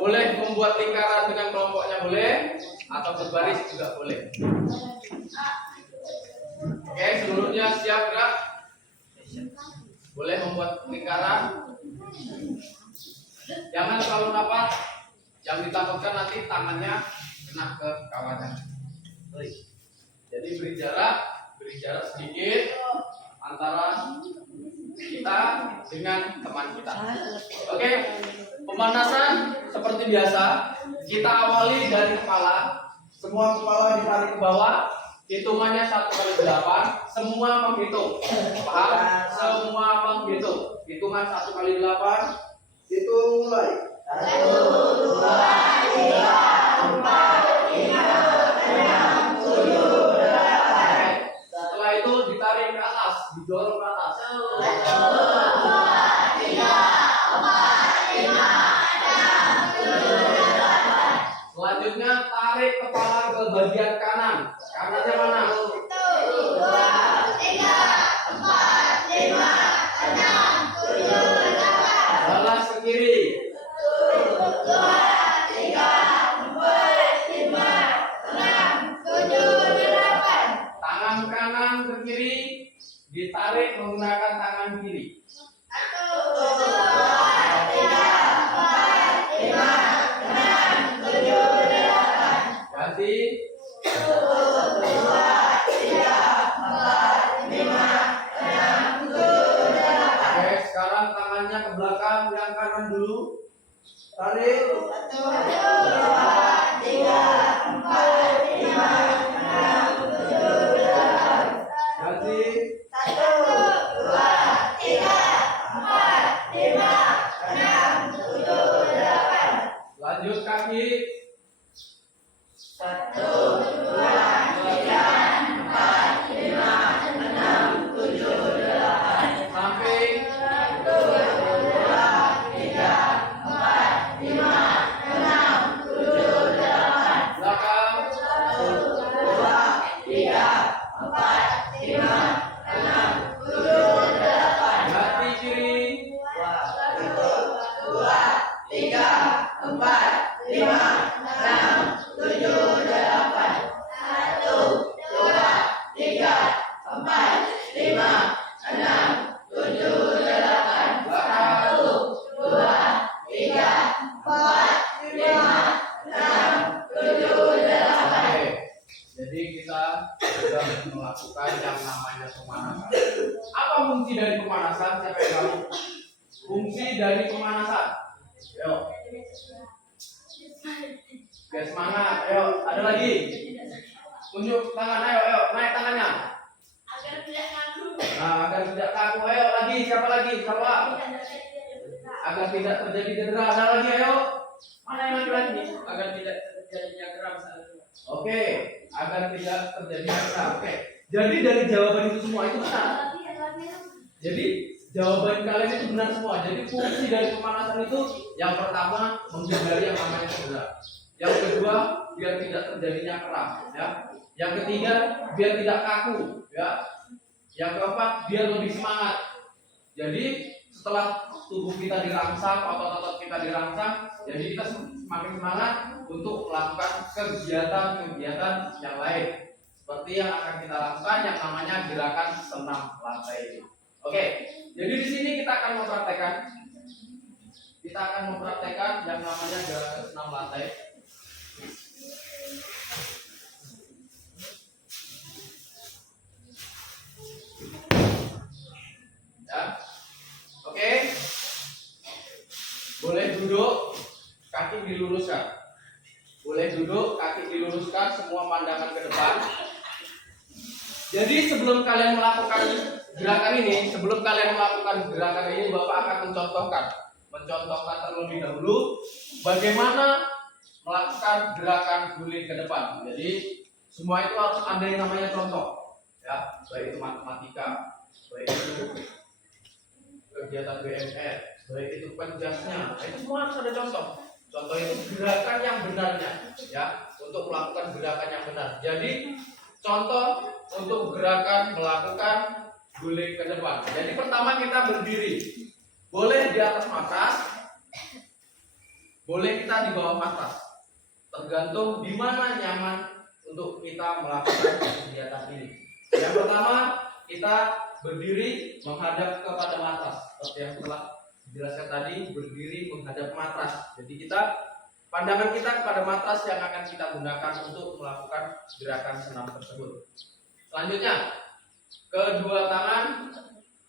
boleh membuat lingkaran dengan kelompoknya boleh, atau berbaris juga boleh. Oke, seluruhnya siap gerak? Boleh membuat lingkaran. Jangan terlalu rapat. Yang ditakutkan nanti tangannya kena ke kawannya. Jadi beri jarak sedikit antara kita dengan teman kita. Oke, pemanasan seperti biasa. Kita awali dari kepala. Semua kepala ditarik ke bawah. Hitungannya 1 kali 8. Semua menghitung. Paham? Semua menghitung. Hitungan 1 kali 8. Hitung mulai. 1, 2, 3, 4, 5, 6, 7, 8. Setelah itu ditarik ke atas, didorong ke atas. 1, 2, 3, 4, 5, 6, 7, 8. Selanjutnya tarik kepala ke bagian kanan. Kanannya mana? 1, 2, 3, 4, 5, 6, 7, 8. Balas ke kiri. 1, 2, 3, 4, 5, 6, 7, 8. Tangan kanan ke kiri ditarik menggunakan tangan kiri. 1, 2, 3, 4, 5, 6, 7, 8. Ganti. 1, 2, 3, 4, ke belakang, yang kanan dulu. Tarik. 1, 2, 3, 4, 5, 6, 7, 8. Ganti. 1, 2, 3, 4, 5, 6, 7, 8. Lanjut kaki. 1, 2, 3, 4, 5, 6, 7, 8. Samping. 1, 2, 3, 4, 5, 6, 7, 8. Belakang. 1, 2, 3, 4, 5, 6, 7, 8. Ganti kiri. 1, 2, 3, 4, 5, 6, 7, 8. 1, 2, 3, 4, 5, 6, 7, 8. 1, 2, 3, 4, 5, 6, 7, 8. Oke. Jadi kita sudah melakukan yang namanya pemanasan. Apa fungsi dari pemanasan? Siapa yang tahu? Fungsi dari pemanasan. Ayo. Biar semangat. Ayo, ada lagi. Tunjuk tangan, ayo, naik tangannya. Agar tidak kaku. Nah, agar tidak kaku. Ayo lagi, siapa lagi? Siapa? Agar tidak terjadi cedera. Ada lagi, ayo. Mana yang lagi? Agar tidak terjadinya geram saat itu. Oke, agar tidak terjadi cedera. Oke. Jadi dari jawaban itu semua itu benar. Jadi jawaban kalian itu benar semua. Jadi fungsi dari pemanasan itu yang pertama menghindari yang namanya cedera. Yang kedua biar tidak terjadinya kram, ya. Yang ketiga biar tidak kaku, ya. Yang keempat biar lebih semangat. Jadi setelah tubuh kita dirangsang, otot-otot kita dirangsang, jadi kita semakin semangat untuk melakukan kegiatan-kegiatan yang lain. Seperti yang akan kita lakukan yang namanya gerakan senam lantai. Oke, jadi di sini kita akan mempraktekkan yang namanya gerakan senam lantai. Ya, oke. Boleh duduk, kaki diluruskan. Boleh duduk, kaki diluruskan, semua pandangan ke depan. Jadi sebelum kalian melakukan gerakan ini, Bapak akan mencontohkan terlebih dahulu bagaimana melakukan gerakan guling ke depan. Jadi semua itu harus ada yang namanya contoh, ya, baik itu matematika, baik itu kegiatan BMR, baik itu penjasnya, itu semua harus ada contoh. Contoh itu gerakan yang benarnya, ya, untuk melakukan gerakan yang benar. Jadi contoh untuk gerakan melakukan guling ke depan. Jadi pertama kita berdiri, boleh di atas matras, boleh kita di bawah matras, tergantung di mana nyaman untuk kita melakukan kegiatan ini. Yang pertama kita berdiri menghadap kepada matras, seperti yang telah dijelaskan tadi, berdiri menghadap matras. Jadi pandangan kita kepada matras yang akan kita gunakan untuk melakukan gerakan senam tersebut. Selanjutnya, kedua tangan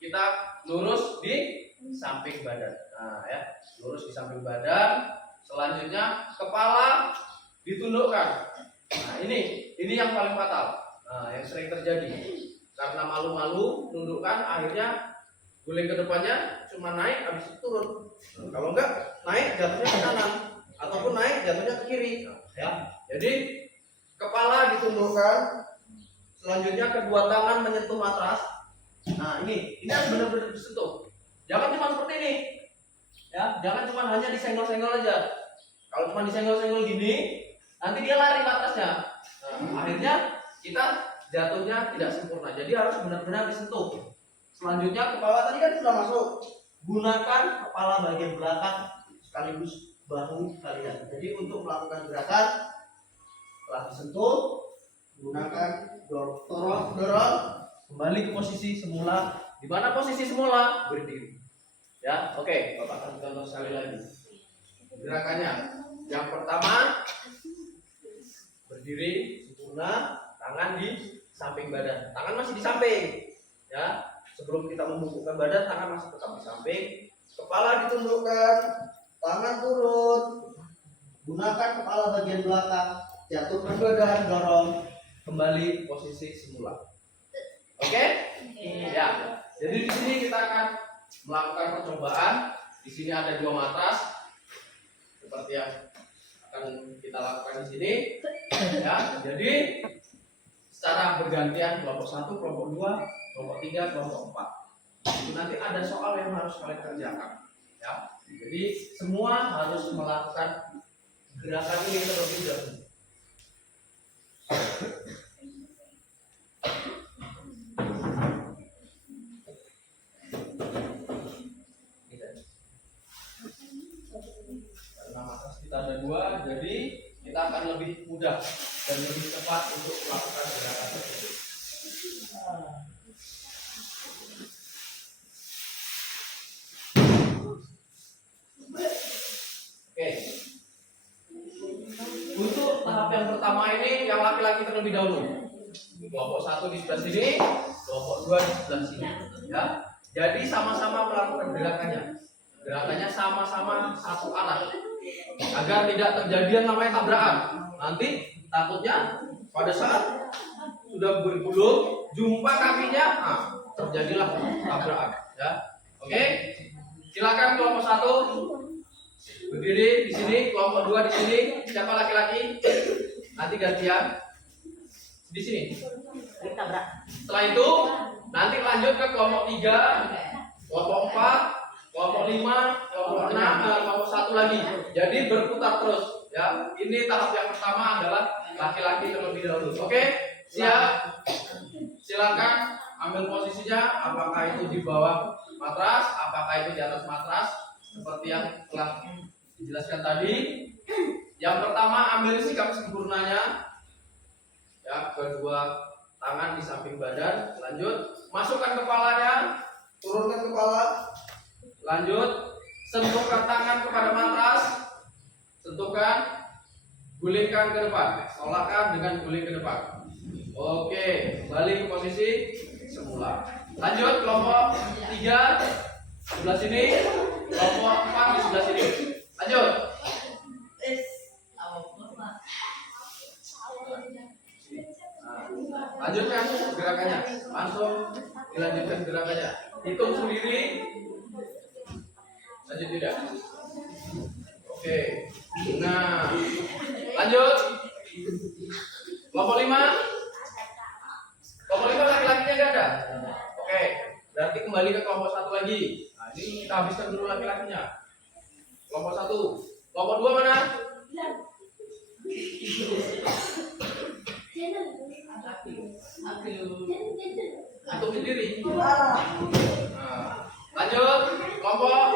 kita lurus di samping badan. Nah, ya, lurus di samping badan. Selanjutnya, kepala ditundukkan. Nah, ini yang paling fatal. Nah, yang sering terjadi. Karena malu-malu, tundukkan, akhirnya guling ke depannya cuma naik, habis itu turun. Nah, kalau enggak, naik jatuhnya ke kanan, ataupun naik jatuhnya ke kiri. Ya, jadi kepala ditundukkan. Selanjutnya kedua tangan menyentuh matras. Nah, ini harus benar-benar disentuh. Jangan cuma seperti ini. Ya, jangan cuma hanya disenggol-senggol aja. Kalau cuma disenggol-senggol gini, nanti dia lari matrasnya. Nah, akhirnya kita jatuhnya tidak sempurna. Jadi harus benar-benar disentuh. Selanjutnya kepala tadi kan sudah masuk. Gunakan kepala bagian belakang sekaligus bahu kalian. Jadi untuk melakukan gerakan setelah disentuh, gunakan dorong kembali ke posisi semula. Di mana posisi semula? Berdiri. Ya, oke. Bapak akan contoh sekali lagi. Gerakannya. Yang pertama, berdiri sempurna, tangan di samping badan. Tangan masih di samping. Ya, sebelum kita membungkukkan badan, tangan masih tetap di samping. Kepala ditundukkan, tangan turun. Gunakan kepala bagian belakang, jatuhkan badan, dorong. Kembali posisi semula. Oke? Ya. Jadi di sini kita akan melakukan percobaan. Di sini ada 2 matras seperti yang akan kita lakukan di sini. Ya. Jadi secara bergantian kelompok 1, kelompok 2, kelompok 3, kelompok 4. Itu nanti ada soal yang harus kalian kerjakan. Ya. Jadi semua harus melakukan gerakan ini terlebih dahulu. Karena matras kita ada 2, jadi kita akan lebih mudah dan lebih cepat untuk melakukan gerakan tersebut. Oke. Untuk tahap yang pertama ini yang laki-laki terlebih dahulu. Kelompok 1 di sebelah sini, kelompok 2 di sebelah sini. Ya. Jadi sama-sama melakukan gerakannya. Gerakannya sama-sama satu arah. Agar tidak terjadi yang namanya tabrakan. Nanti takutnya pada saat sudah bergulung, jumpa kakinya, terjadilah tabrakan. Ya. Oke. Silakan kelompok 1 berdiri di sini, kelompok 2 di sini. Siapa laki-laki? Nanti gantian di sini. Setelah itu nanti lanjut ke kelompok 3, kelompok 4, kelompok 5, kelompok 6, kelompok 1 lagi. Jadi berputar terus. Ya, ini tahap yang pertama adalah laki-laki terlebih dahulu. Oke, siap. Silakan ambil posisinya. Apakah itu di bawah matras, apakah itu di atas matras, seperti yang telah dijelaskan tadi. Yang pertama, ambil sikap sempurnanya. Ya, kedua tangan di samping badan. Lanjut, masukkan kepalanya, Turunkan kepala. lanjut, sentuhkan tangan kepada matras, sentuhkan, gulingkan ke depan, tolakkan dengan guling ke depan. Oke, balik ke posisi semula. Lanjut, kelompok 3 sebelah sini, kelompok 4 di sebelah sini. Lanjut. Lanjutkan gerakannya, langsung dilanjutkan gerakannya. Hitung sendiri. Lanjut tidak? Oke. Nah, lanjut. Kelompok 5. Kelompok 5 laki-lakinya nggak ada. Oke. Berarti kembali ke kelompok 1 lagi. Nah, ini kita habiskan dulu laki-lakinya. Kelompok 1. Kelompok 2 mana? Hitung sendiri. Nah, lanjut. Kelompok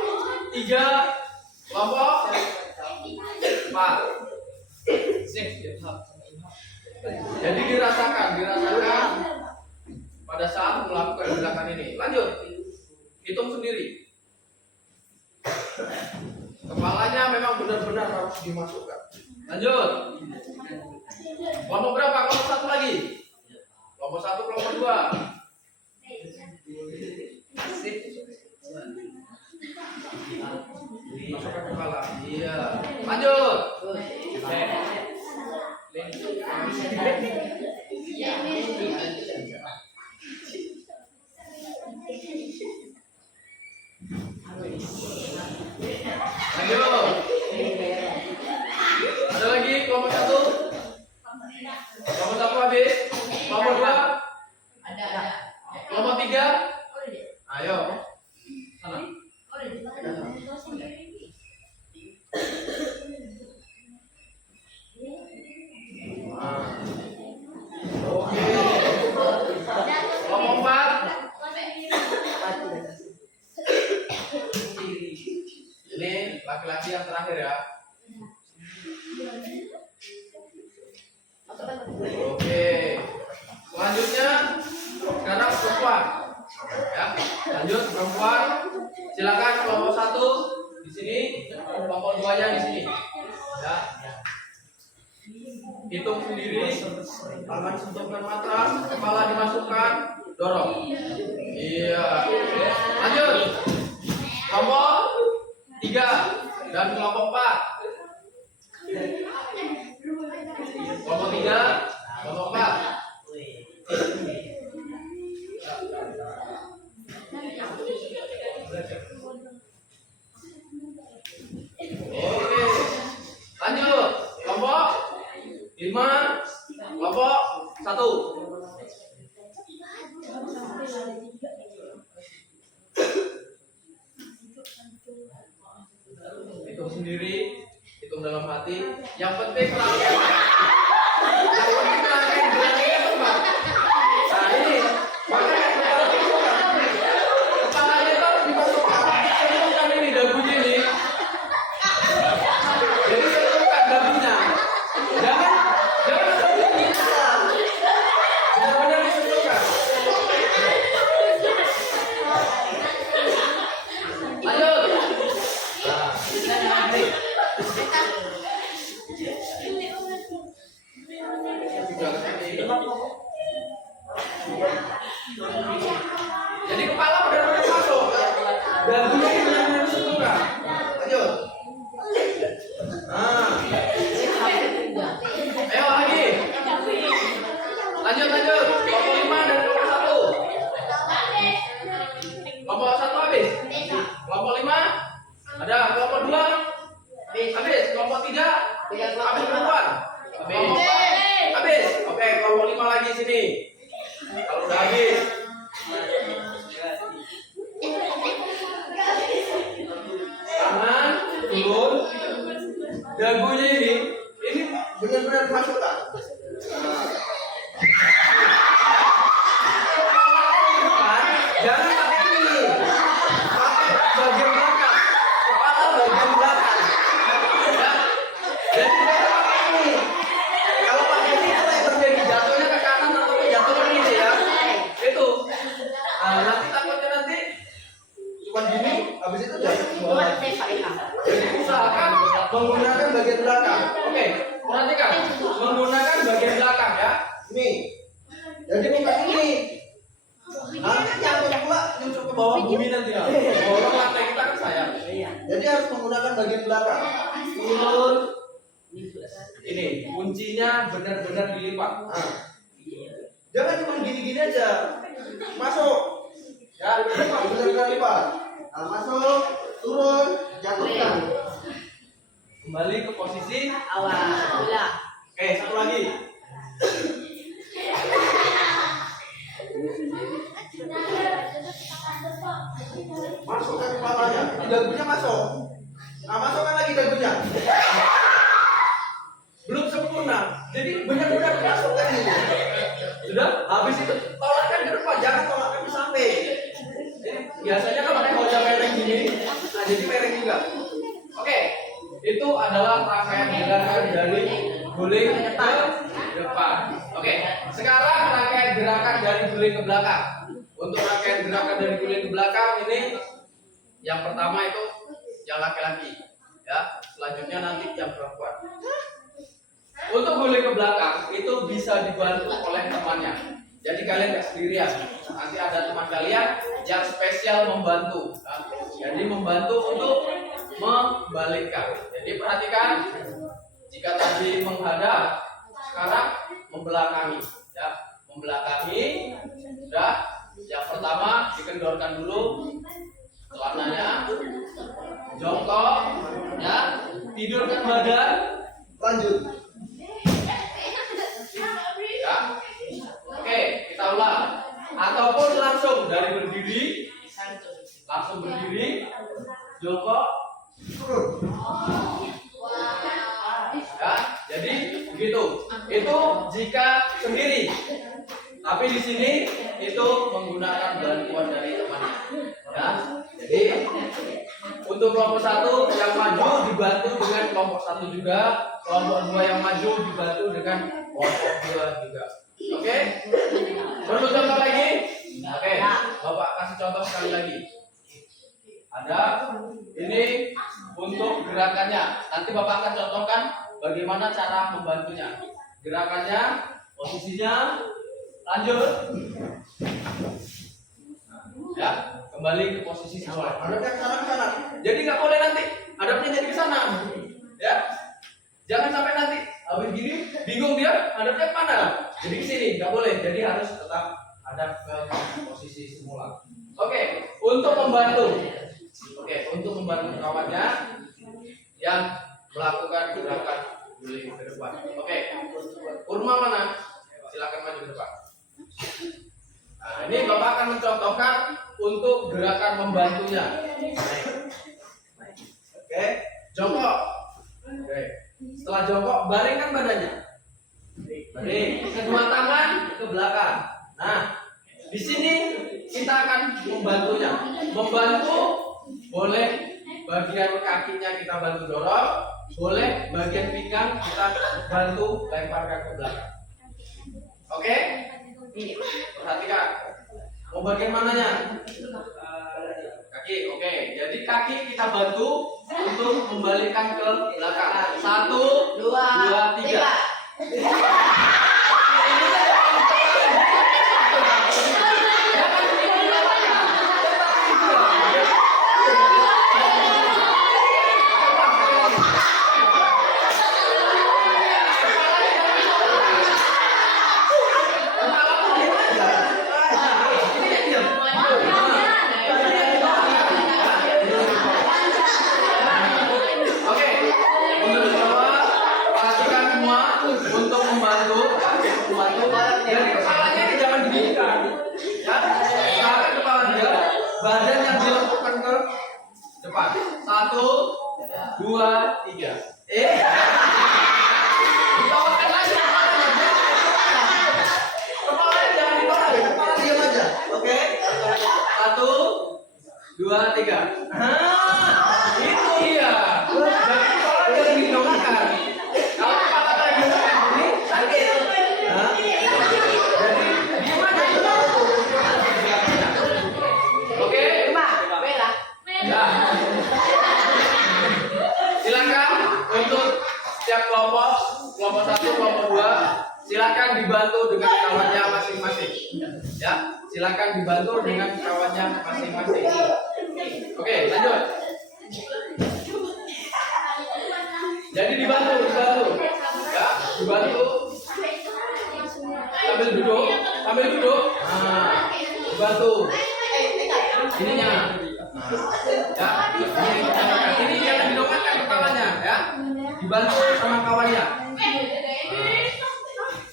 3, kelompok 4. Jadi dirasakan pada saat melakukan gerakan ini. Lanjut. Hitung sendiri. Kepalanya memang benar-benar harus dimasukkan. Lanjut. Kelompok berapa? Kelompok 1 lagi. Kelompok 1, kelompok 2. Masukkan kepala. Iya. Lanjut. Lanjut. Ada lagi kelompok 1. Kelompok 1 habis. Kelompok 2. Kelompok 3. Ayo. Sana. Oke. Kelompok 4. Ini laki-laki yang terakhir ya. Oke. Selanjutnya sekarang perempuan. Ya. Lanjut perempuan. Silakan kelompok 1 di sini, kelompok 2-nya di sini. Ya. Hitung sendiri, tangan sentuhkan matras, kepala dimasukkan, dorong. Iya. Lanjut. Kelompok Dan kelompok 4. Kelompok 3, kelompok 4. Oke. Lanjut. Kelompok 5, kelompok 1. Hitung sendiri, hitung dalam hati. Yang penting rangkaian. Yang penting rangkaian geraknya tepat. Nah ini, makanya kepala dimasukkan. Kepalanya itu harus dimasukkan. Sentuhkan ini dagunya ini. Jadi sentuhkan dagunya. Jangan sentuhkan. Benar-benar disentuhkan. Lanjut. Nah, jadi kepala benar-benar masuk dan dunia benar-benar disentuhkan. Lanjut. Nah, ayo lagi. Lanjut. Kelompok 5 dan kelompok 1. Kelompok 1 habis. Kelompok 5 ada. Kelompok 2 habis. Kelompok 3 habis perempuan. Kelompok 4 habis. Oke, kelompok 5 lagi sini. Kalau udah habis. Tangan turun. Dagunya ini benar-benar dimasukkan. Jangan pakai ini. Pakai bagian belakang. Kepala bagian belakang. Ya. Jadi jangan pakai ini. Kalau pakai ini apa yang terjadi? Jatuhnya ke kanan atau jatuhnya ke kiri ya. Itu. Nah, nanti takutnya nanti cuma gini, habis itu jatuh ke bawah. Jadi usahakan menggunakan bagian belakang. Oke, perhatikan. Menggunakan bagian belakang ya. Ini. Jadi bukan ini. Nanti jatuh pula nyucuk ke bawah bumi nanti ya. Bawah lantai kita kan sayang. Jadi harus menggunakan bagian belakang. Turun. Ini kuncinya benar-benar dilipat. Nah. Jangan cuma gini-gini aja. Masuk. Ya, benar-benar lipat. Nah, masuk, turun, jatuhkan. Kembali ke posisi awal. Oke, satu lagi. Masukkan kepalanya, dagunya masuk. Nah, masukkan lagi dagunya. Belum sempurna, jadi benar-benar masukkan ini. Sudah, habis itu tolakkan ke depan, jangan tolakkan ke samping. Biasanya kalau pakai hoja mereng gini, nah jadi mereng juga. Oke, itu adalah rangkaian gerakan dari guling ke depan. Oke, sekarang rangkaian gerakan dari guling ke belakang. Untuk rangkaian gerakan dari guling ke belakang ini, yang pertama itu yang laki-laki, ya. Selanjutnya nanti yang perempuan. Untuk guling ke belakang itu bisa dibantu oleh temannya. Jadi kalian gak sendirian. Nanti ada teman kalian yang spesial membantu. Nah, jadi membantu untuk membalikkan. Jadi perhatikan, jika tadi menghadap, sekarang membelakangi. Ya, membelakangi. Sudah. Yang pertama dikendorkan dulu celananya, jongkok, ya, tidurkan badan, lanjut. Ya. Oke, kita ulang. Ataupun langsung dari berdiri, langsung berdiri, jongkok, turun. Ya, jadi begitu. Itu jika sendiri. Tapi di sini itu menggunakan bantuan dari temannya. Ya, jadi untuk kelompok 1 yang maju dibantu dengan kelompok 1 juga, kelompok 2 yang maju dibantu dengan kelompok 2 juga. Oke? Perlu contoh lagi? Oke, Bapak kasih contoh sekali lagi. Ada ini untuk gerakannya. Nanti Bapak akan contohkan bagaimana cara membantunya. Gerakannya, posisinya, lanjut. Ya, kembali ke posisi sesuai. Ada yang sana. Jadi nggak boleh nanti hadapnya jadi ke sana. Ya. Jangan sampai nanti habis gini bingung dia hadapnya mana. Jadi ke sini, nggak boleh. Jadi harus tetap hadap ke posisi semula. Oke, untuk membantu. Untuk membantu kawannya yang melakukan gerakan guling ke depan. Kurma mana? Silakan maju ke depan. Nah, ini Bapak akan mencontohkan untuk gerakan membantunya. Jongkok. Setelah jongkok, baringkan badannya. Baring. Kedua tangan ke belakang. Nah, di sini kita akan membantunya. Membantu boleh bagian kakinya kita bantu dorong, boleh bagian pinggang kita bantu lemparkan ke belakang. Oke? Perhatikan. Mau bagian mananya? Kaki. Oke. Jadi kaki kita bantu untuk membalikkan ke belakang. 1, 2, 3. Jadi kepalanya ini jangan diginikan, ya. Tarik kepala dia, badan yang dilengkupkan ke depan. 1, 2, 3. Ditawarkan lagi kepalanya. Kepalanya jangan ditarik, kepala diam aja. Oke. 1, 2, 3. Itu dia. Jadi kepala jangan didongakkan. Kalau kepala lagi ini sakit. Silakan untuk setiap kelompok 1, kelompok 2, silakan dibantu dengan kawannya masing-masing. Ya, silakan dibantu dengan kawannya masing-masing. Oke, lanjut. Jadi dibantu. Ya, dibantu. Sambil duduk. Nah, dibantu. Ininya. Ya, ini jangan didongakkan kepalanya, ya. Dibantu sama kawannya.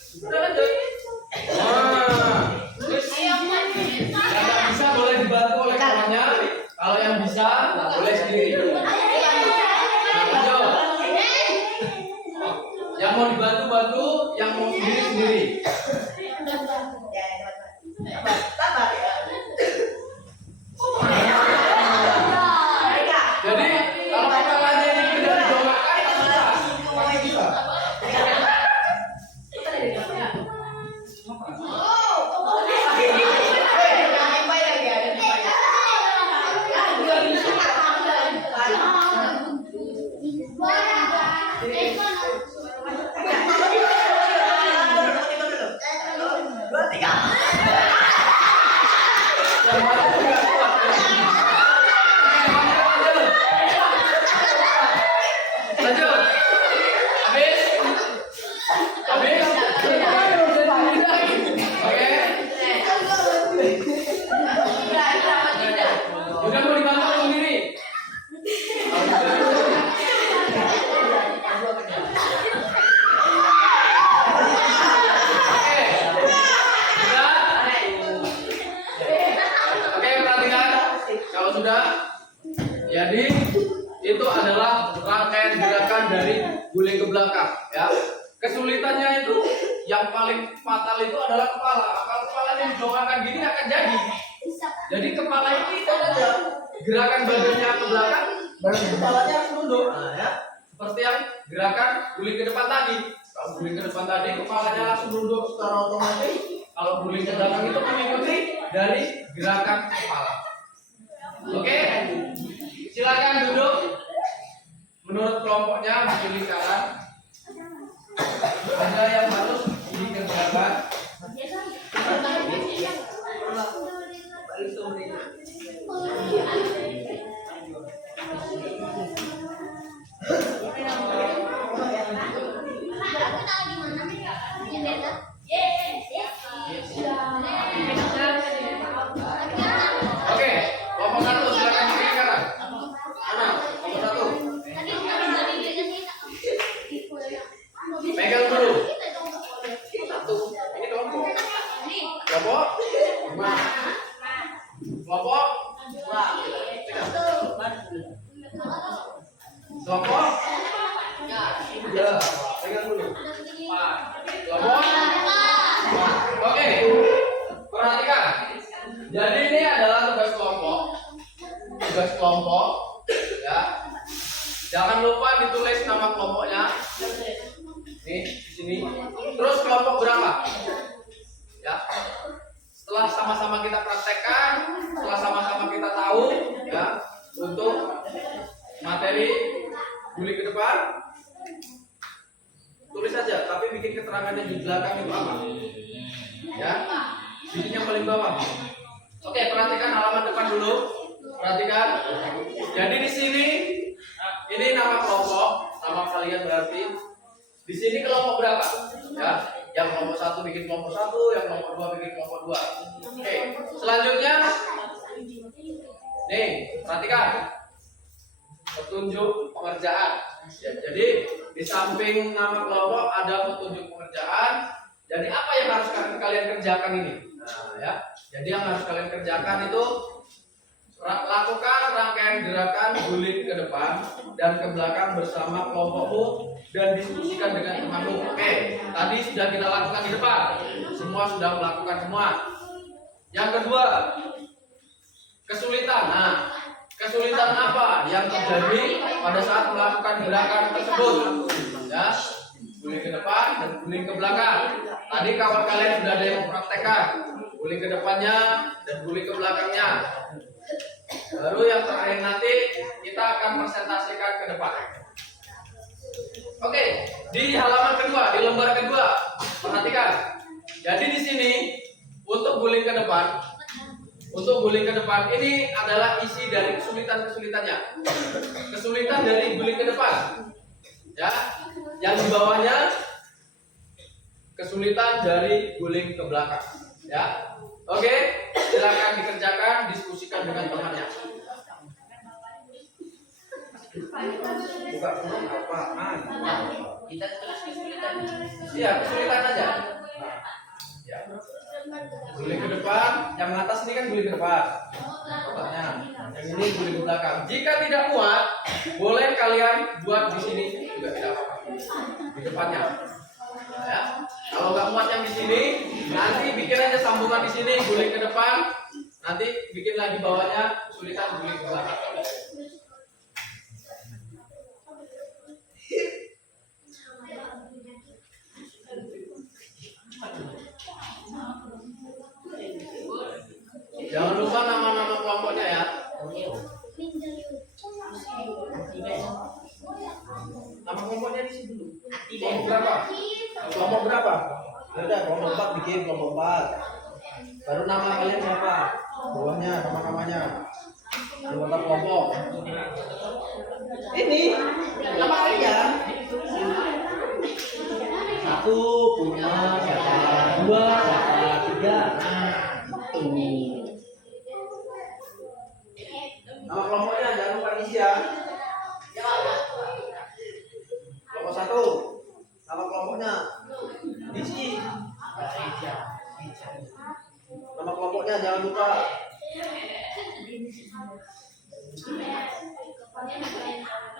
Sudah lanjut. Yang nggak bisa boleh dibantu oleh kawannya. Kalau yang bisa boleh sendiri. Lanjut. Yang mau dibantu, yang mau sendiri. Jadi kalau kepalanya ini tidak didongakkan itu susah. Pasti bisa. Lanjut. Habis. Oke. Udah mau dibantu sendiri. Oke, perhatikan. Kalau sudah, jadi itu adalah rangkaian gerakan dari guling ke belakang, ya. Kesulitannya itu yang paling fatal itu adalah kepala. Kalau kepalanya didongakkan gini akan jadi. Jadi kepala ini ikut aja. Gerakan badannya ke belakang, badan kepalanya harus nunduk. Nah, ya. Seperti yang gerakan guling ke depan tadi. Kalau guling ke depan tadi kepalanya langsung nunduk secara otomatis. Kalau guling ke belakang itu mengikuti dari gerakan kepala. Oke? Silakan duduk. Menurut kelompoknya di lingkaran ada yang harus dikerjakan. Kelompok? Ya, pegang dulu. Kelompok? Oke, perhatikan. Jadi ini adalah tugas kelompok. Tugas kelompok, ya. Jangan lupa ditulis nama kelompoknya. Nih, di sini. Terus kelompok berapa? Ya. Setelah sama-sama kita praktekkan, setelah sama-sama kita tahu, ya, untuk materi guling ke depan, tulis saja, tapi bikin keterangannya di belakang itu apa? Ya, bikin yang paling bawah. Oke, perhatikan halaman depan dulu. Perhatikan. Jadi di sini ini nama kelompok, nama kalian berarti. Di sini kelompok berapa? Ya, yang kelompok 1 bikin kelompok 1, yang kelompok 2 bikin kelompok 2. Oke, selanjutnya nih, perhatikan. Petunjuk pengerjaan. Ya, jadi di samping nama kelompok ada petunjuk pengerjaan. Jadi apa yang harus kalian kerjakan ini? Nah, ya. Jadi yang harus kalian kerjakan itu lakukan rangkaian gerakan guling ke depan dan ke belakang bersama kelompokmu dan diskusikan dengan temanmu. Oke, tadi sudah kita lakukan di depan. Semua sudah melakukan semua. Yang kedua, kesulitan. Nah, kesulitan apa yang terjadi pada saat melakukan gerakan tersebut? Ya, guling ke depan dan guling ke belakang. Tadi kawan kalian sudah ada yang mempraktekkan guling ke depannya dan guling ke belakangnya. Baru yang terakhir nanti kita akan presentasikan ke depan. Oke, di halaman kedua, di lembar kedua, perhatikan. Jadi di sini untuk guling ke depan, ini adalah isi dari kesulitan-kesulitannya. Kesulitan dari guling ke depan, ya. Yang di bawahnya kesulitan dari guling ke belakang, ya. Oke, silakan dikerjakan, diskusikan dengan temannya. Buka apaan? Kita terus kesulitan. Iya, kesulitan aja. Ya. Guling ke depan, yang atas ini kan guling ke depan. Kotaknya. Yang ini guling ke belakang. Jika tidak muat, boleh kalian buat di sini juga tidak apa-apa. Di depannya. Ya. Kalau nggak muat yang di sini, nanti bikin aja sambungan di sini, guling ke depan, nanti bikin lagi bawahnya kesulitan guling ke belakang. Jangan lupa nama-nama kelompoknya ya. Nama kelompoknya di sini dulu. Kelompok berapa? Kelompok berapa? Ada kelompok 4 bikin kelompok 4. Baru nama kalian berapa? Bawahnya nama-namanya. Anggota kelompok. Ini nama kalian. 1 punya siapa? 2 siapa? 3. Nah, nama kelompoknya jangan lupa isi ya. Kelompok 1. Nama kelompoknya isi. Nama kelompoknya jangan lupa.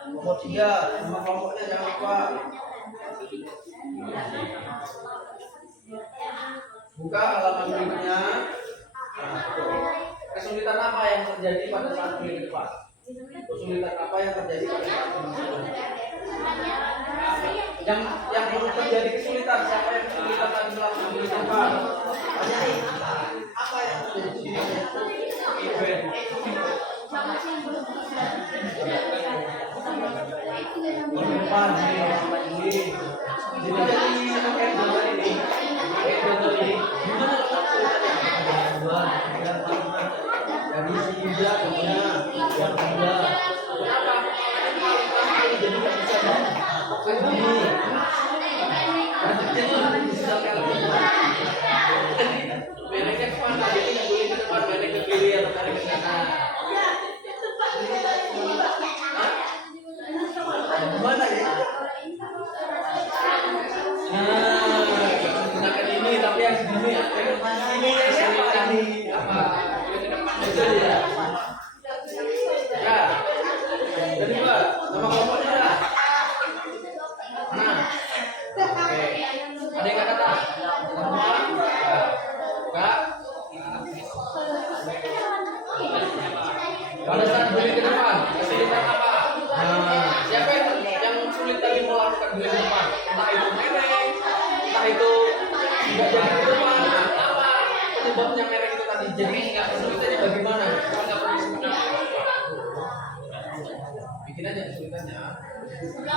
Kelompok 3. Nama kelompoknya jangan lupa. Buka halaman berikutnya. Nah, kesulitan apa yang terjadi pada saat guling ke depan? Kesulitan apa yang terjadi pada saat guling ke depan? Yang belum terjadi kesulitan, siapa yang kesulitan tadi melakukan guling ke depan? Apa yang terjadi kesulitan? Guling depan ini. Jadi dari si Yuda punya yang kedua. Kenapa? Jadi nggak bisa kan ini. Jadi bisa kalau beleknya kemana? Jadi nggak boleh ke depan, belek ke kiri atau belek ke kanan. Gimana ya? Gunakan ini tapi yang segini ya. Ini siapa ini? Apa? Jadi ya. Ya. Jadi Pak, nama kelompoknya Pada saat beli ke depan, kesulitan apa? Nah, siapa yang sulit tadi melakukan beli ke depan? Entah itu mereng, entah itu nggak jadi ke depan. Apa penyebabnya mereng itu tadi? Jadi nggak kesulitannya bagaimana? Nggak perlu sebenarnya. Bikin aja kesulitannya.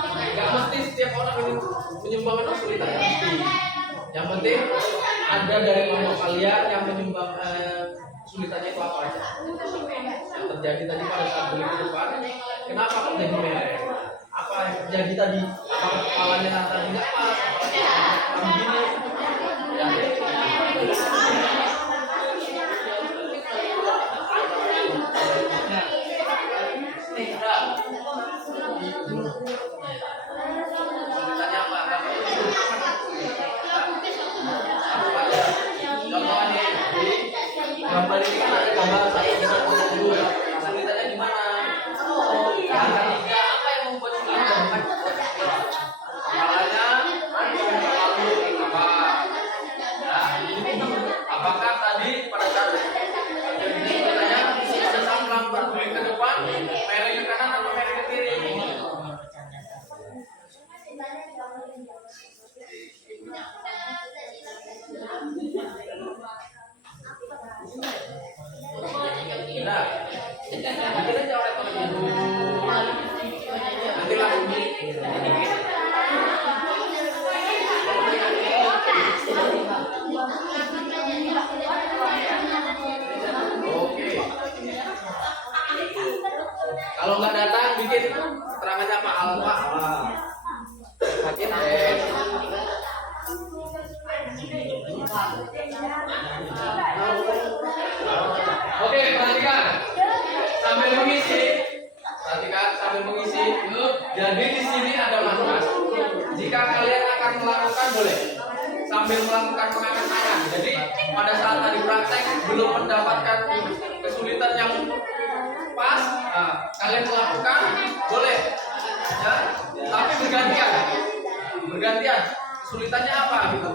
Nggak mesti setiap orang ini menyumbangkan kesulitan, nggak mesti. Yang penting ada dari kelompok kalian yang menyumbang kesulitannya itu apa aja. Yang terjadi tadi pada saat beli ke depan, kenapa kok jadi merah? Apa yang terjadi tadi? Apakah kepalanya tadi nggak pas? Apakah begini? Ya. Kesulitannya apa? Contohnya di gambar ini kan ada gambar saya dengan dulu. Kesulitannya di mana? Yang ketiga, apa yang membuat sulit? Kepalanya lalu apa? Ya. Apakah tadi pada saat kesulitannya pada saat melakukan beli ke depan, mereng ke kanan atau mereng ke kiri? Benar. Mungkin aja oleh teman dulu. Nanti langsung Oke. Kalau nggak datang bikin keterangannya Pak Alfa. Makin Oke, perhatikan. Sambil mengisi. Jadi di sini ada markas. Jika kalian akan melakukan boleh sambil melakukan pengangkat tangan. Jadi pada saat tadi praktek belum mendapatkan kesulitan yang pas, kalian melakukan boleh. Ya, tapi bergantian. Kesulitannya apa gitu?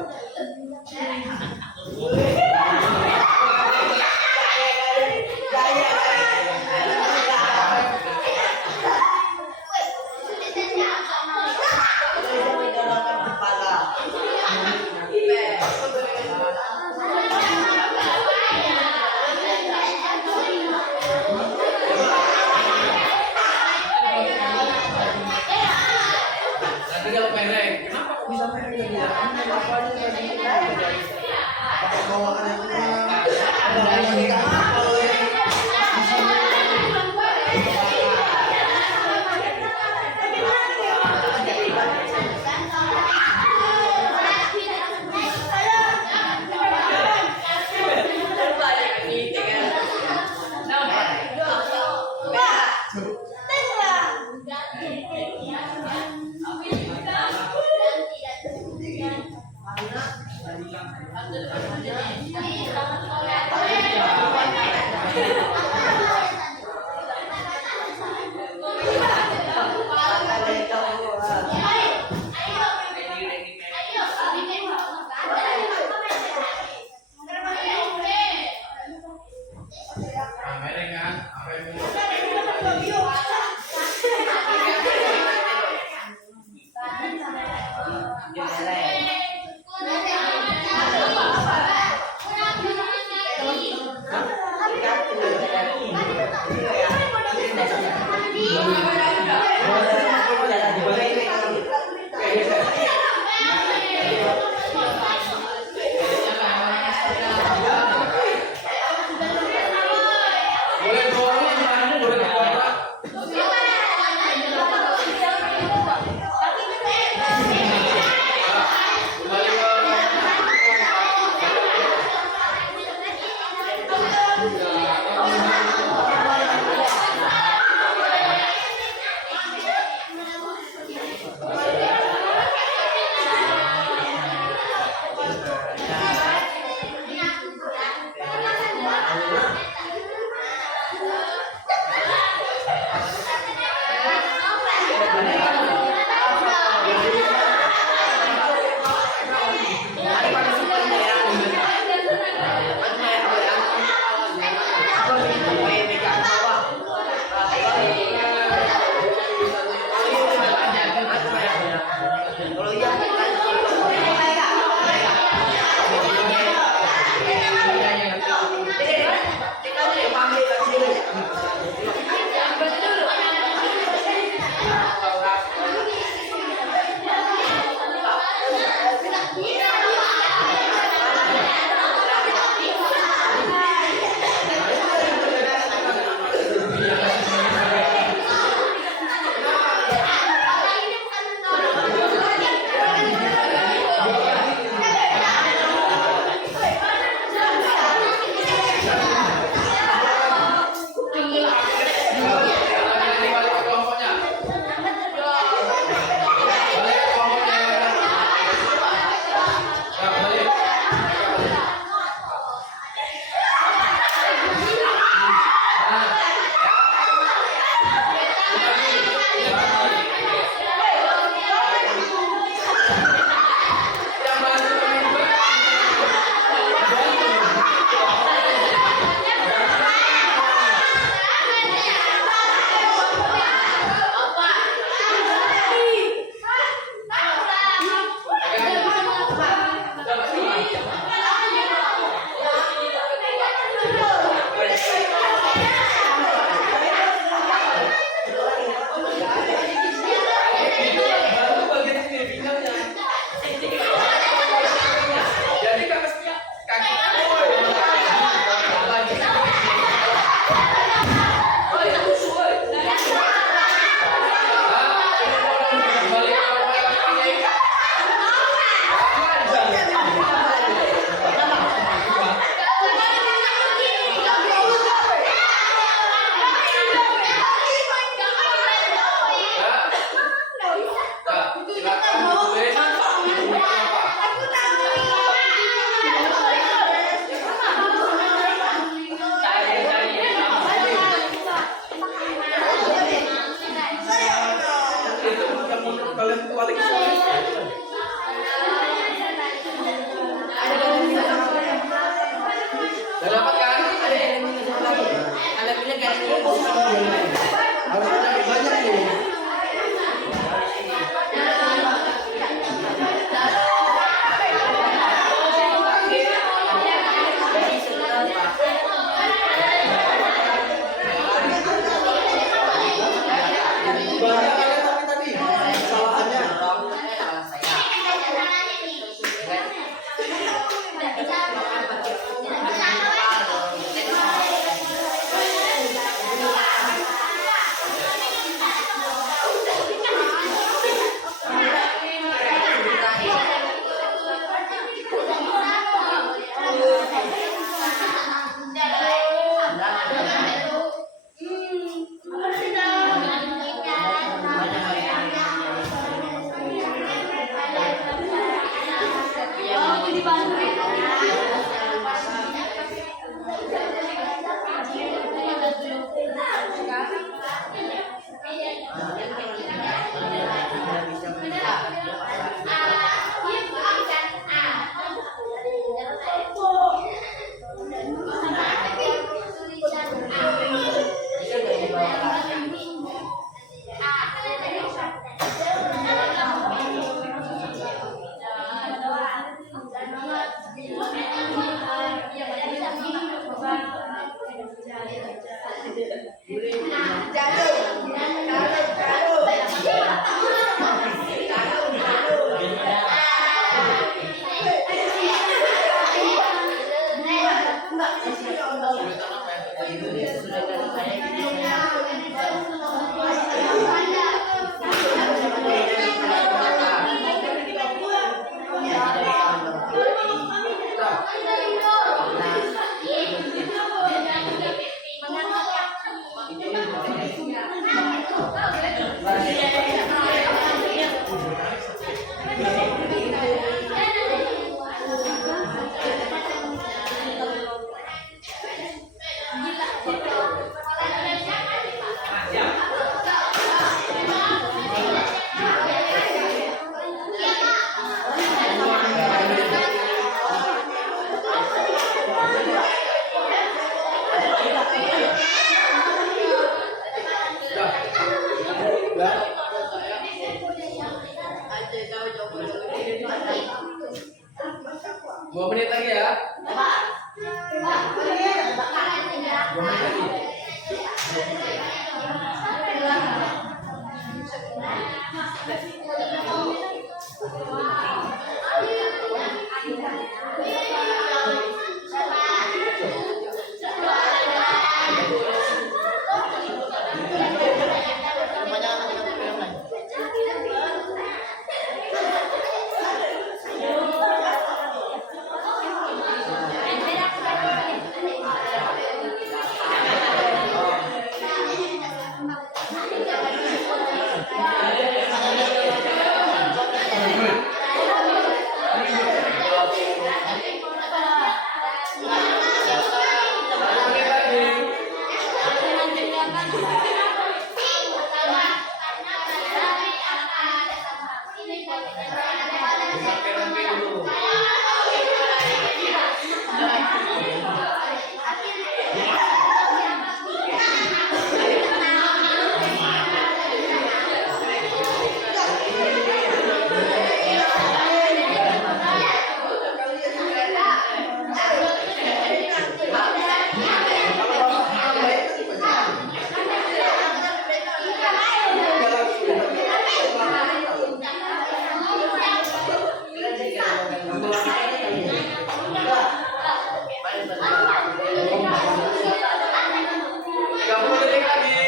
Yang bantu main bola. Bantu bagian sini pinggangnya. Jadi nggak mesti kaki lagi. Balik ke kakinya. Silakan tulis apa? Itu mudah-mudahan kalian balik ke sini. Udah dapat kan? Ada pilih kan? Harus ada banyak nih. Banyak kalian tapi tadi kesalahannya. Dua menit lagi ya. 2 menit lagi. lagi.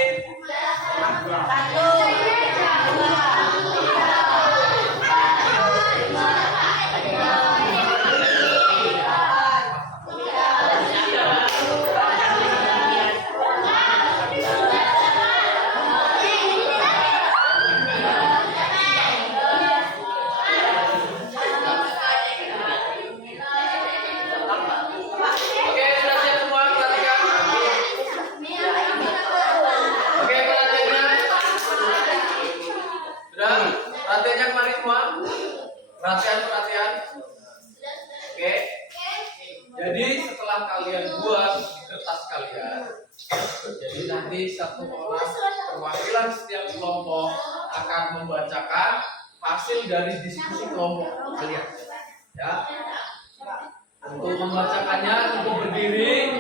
Oke, sudah siap semua, perhatikan. Oke, perhatiannya. Sudah, perhatiannya kemarin semua. Perhatian. Oke. Jadi setelah kalian buat di kertas kalian, jadi nanti satu orang perwakilan setiap kelompok akan membacakan hasil dari diskusi kelompok kalian. Ya. Untuk membacakannya cukup berdiri.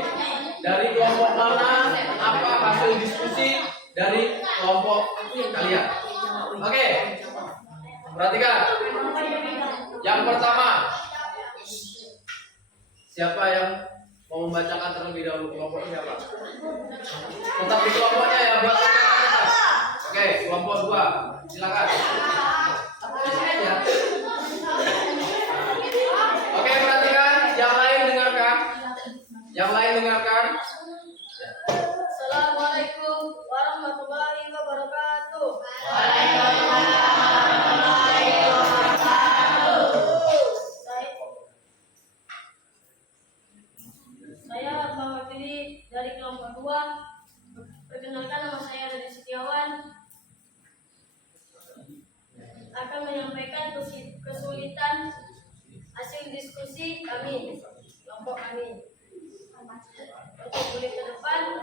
Dari kelompok mana, apa hasil diskusi dari kelompok kalian. Oke. Perhatikan. Yang pertama, siapa yang mau membacakan terlebih dahulu? Kelompoknya siapa? Tetap di kelompoknya ya, buat kita. Oke, kelompok 2. Silakan. Oke, perhatikan. Yang lain dengarkan. Assalamualaikum warahmatullahi wabarakatuh. Saya mewakili dari kelompok 2. Perkenalkan, nama saya Dede Setiawan. Akan menyampaikan kesulitan hasil diskusi kami, kelompok kami. Untuk guling ke depan,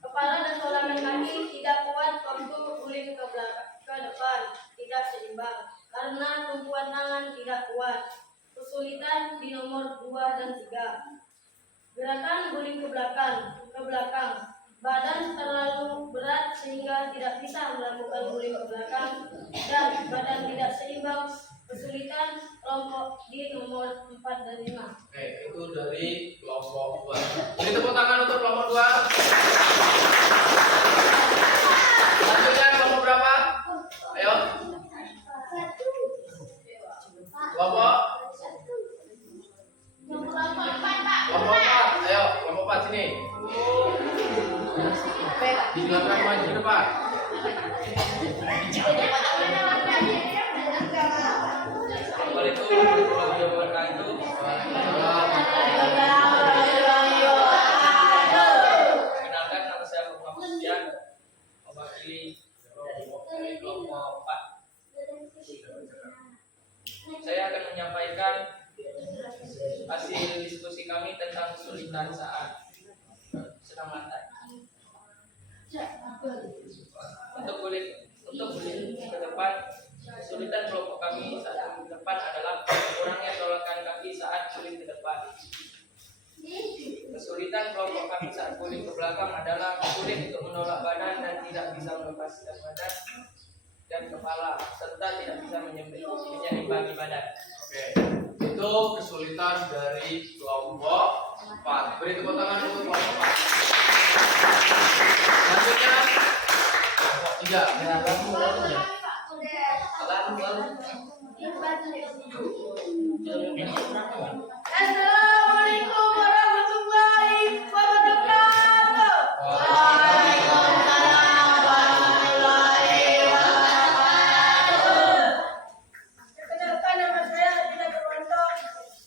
kepala dan tulangan kaki tidak kuat untuk guling ke belakang, ke depan, tidak seimbang karena tumpuan tangan tidak kuat. Kesulitan di nomor 2 dan 3. Gerakan guling ke belakang. Badan terlalu berat sehingga tidak bisa melakukan guling ke belakang dan badan tidak seimbang. Kesulitan kelompok di nomor 4 dan 5. Oke, itu dari kelompok 2. Beri tepuk tangan untuk kelompok 2. Selanjutnya kelompok berapa? Ayo. Kelompok? Kelompok 4. Ayo, kelompok 4 sini. Silakan maju ke depan. Assalamualaikum warahmatullahi wabarakatuh. Perkenalkan, nama saya Muhammad Sufyan, mewakili kelompok 4. Saya akan menyampaikan hasil diskusi kami tentang kesulitan saat senam lantai. Untuk guling ke depan, kesulitan kelompok kami saat guling ke depan adalah kurangnya tolakan kaki saat guling ke depan. Kesulitan kelompok kami saat guling ke belakang adalah sulit untuk menolak badan dan tidak bisa melepaskan badan dan kepala serta tidak bisa menyeimbangi badan. Oke, itu kesulitan dari kelompok 4. Beri tepuk tangan untuk kelompok 4. Selanjutnya kelompok 3. Assalamualaikum warahmatullahi wabarakatuh. Perkenalkan, nama saya Dina Purwanto.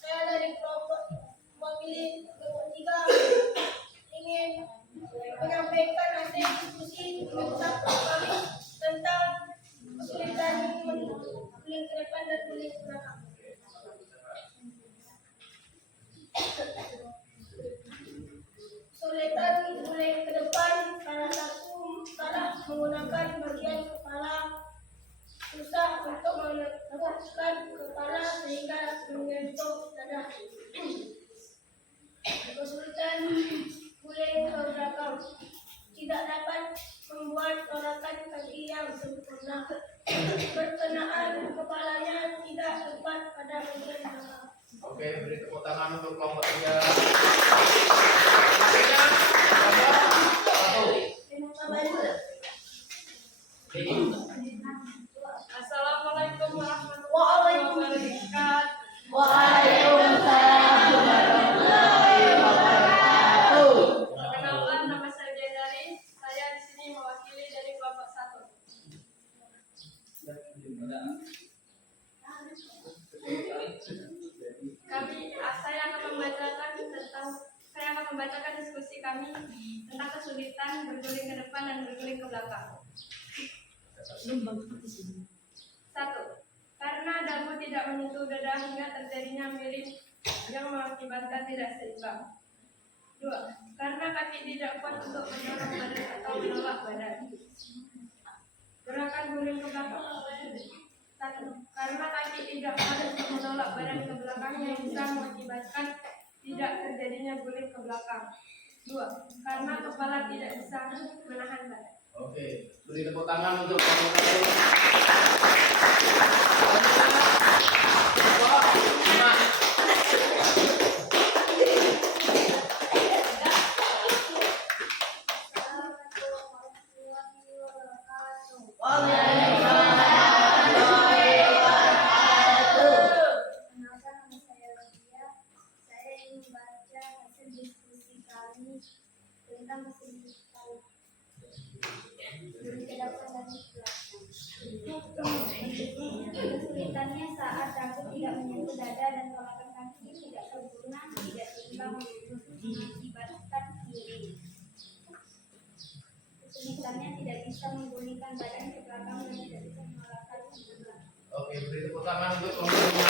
Saya dari kelompok mewakili kelompok 3. Ingin menyampaikan hasil diskusi kelompok kami tentang kesulitan guling ke depan dan guling ke belakang. Kesulitan guling ke depan karena salah menggunakan bagian kepala, susah untuk menempatkan kepala sehingga menyentuh dada. Kesulitan guling ke belakang, tidak dapat membuat tolakan kaki yang sempurna. Pertengahan kepalanya tidak tepat pada bagian belakang. Oke, beri tepuk tangan untuk kelompok 3. Selanjutnya kelompok 1. Assalamualaikum warahmatullahi wabarakatuh. Waalaikumsalam warahmatullahi wabarakatuh. Perkenalkan, nama saya Jendari. Saya di sini mewakili dari kelompok 1. Saya akan membacakan diskusi kami tentang kesulitan berguling ke depan dan berguling ke belakang. 1. Karena dagu tidak menyentuh dada hingga terjadinya miring yang mengakibatkan tidak seimbang. 2. Karena kaki tidak kuat untuk mendorong badan atau menolak badan. Gerakan guling ke belakang. 1. Karena kaki tidak kuat untuk menolak badan ke belakang yang bisa mengakibatkan tidak terjadinya guling ke belakang. 2. Karena kepala tidak bisa menahan badan. Oke, beri tepuk tangan untuk kamu. Kenalkan, nama saya Lydia. Saya ingin membaca hasil diskusi kami tentang kesulitan guling ke depan dan ke belakang. Kesulitannya saat dagu tidak menyentuh dada dan tolakan kaki tidak sempurna, tidak seimbang, mengakibatkan miring. Kesulitannya tidak bisa menggulingkan badan ke belakang dan tidak bisa menolakkan ke belakang. Oke, beri tepuk tangan untuk kelompok.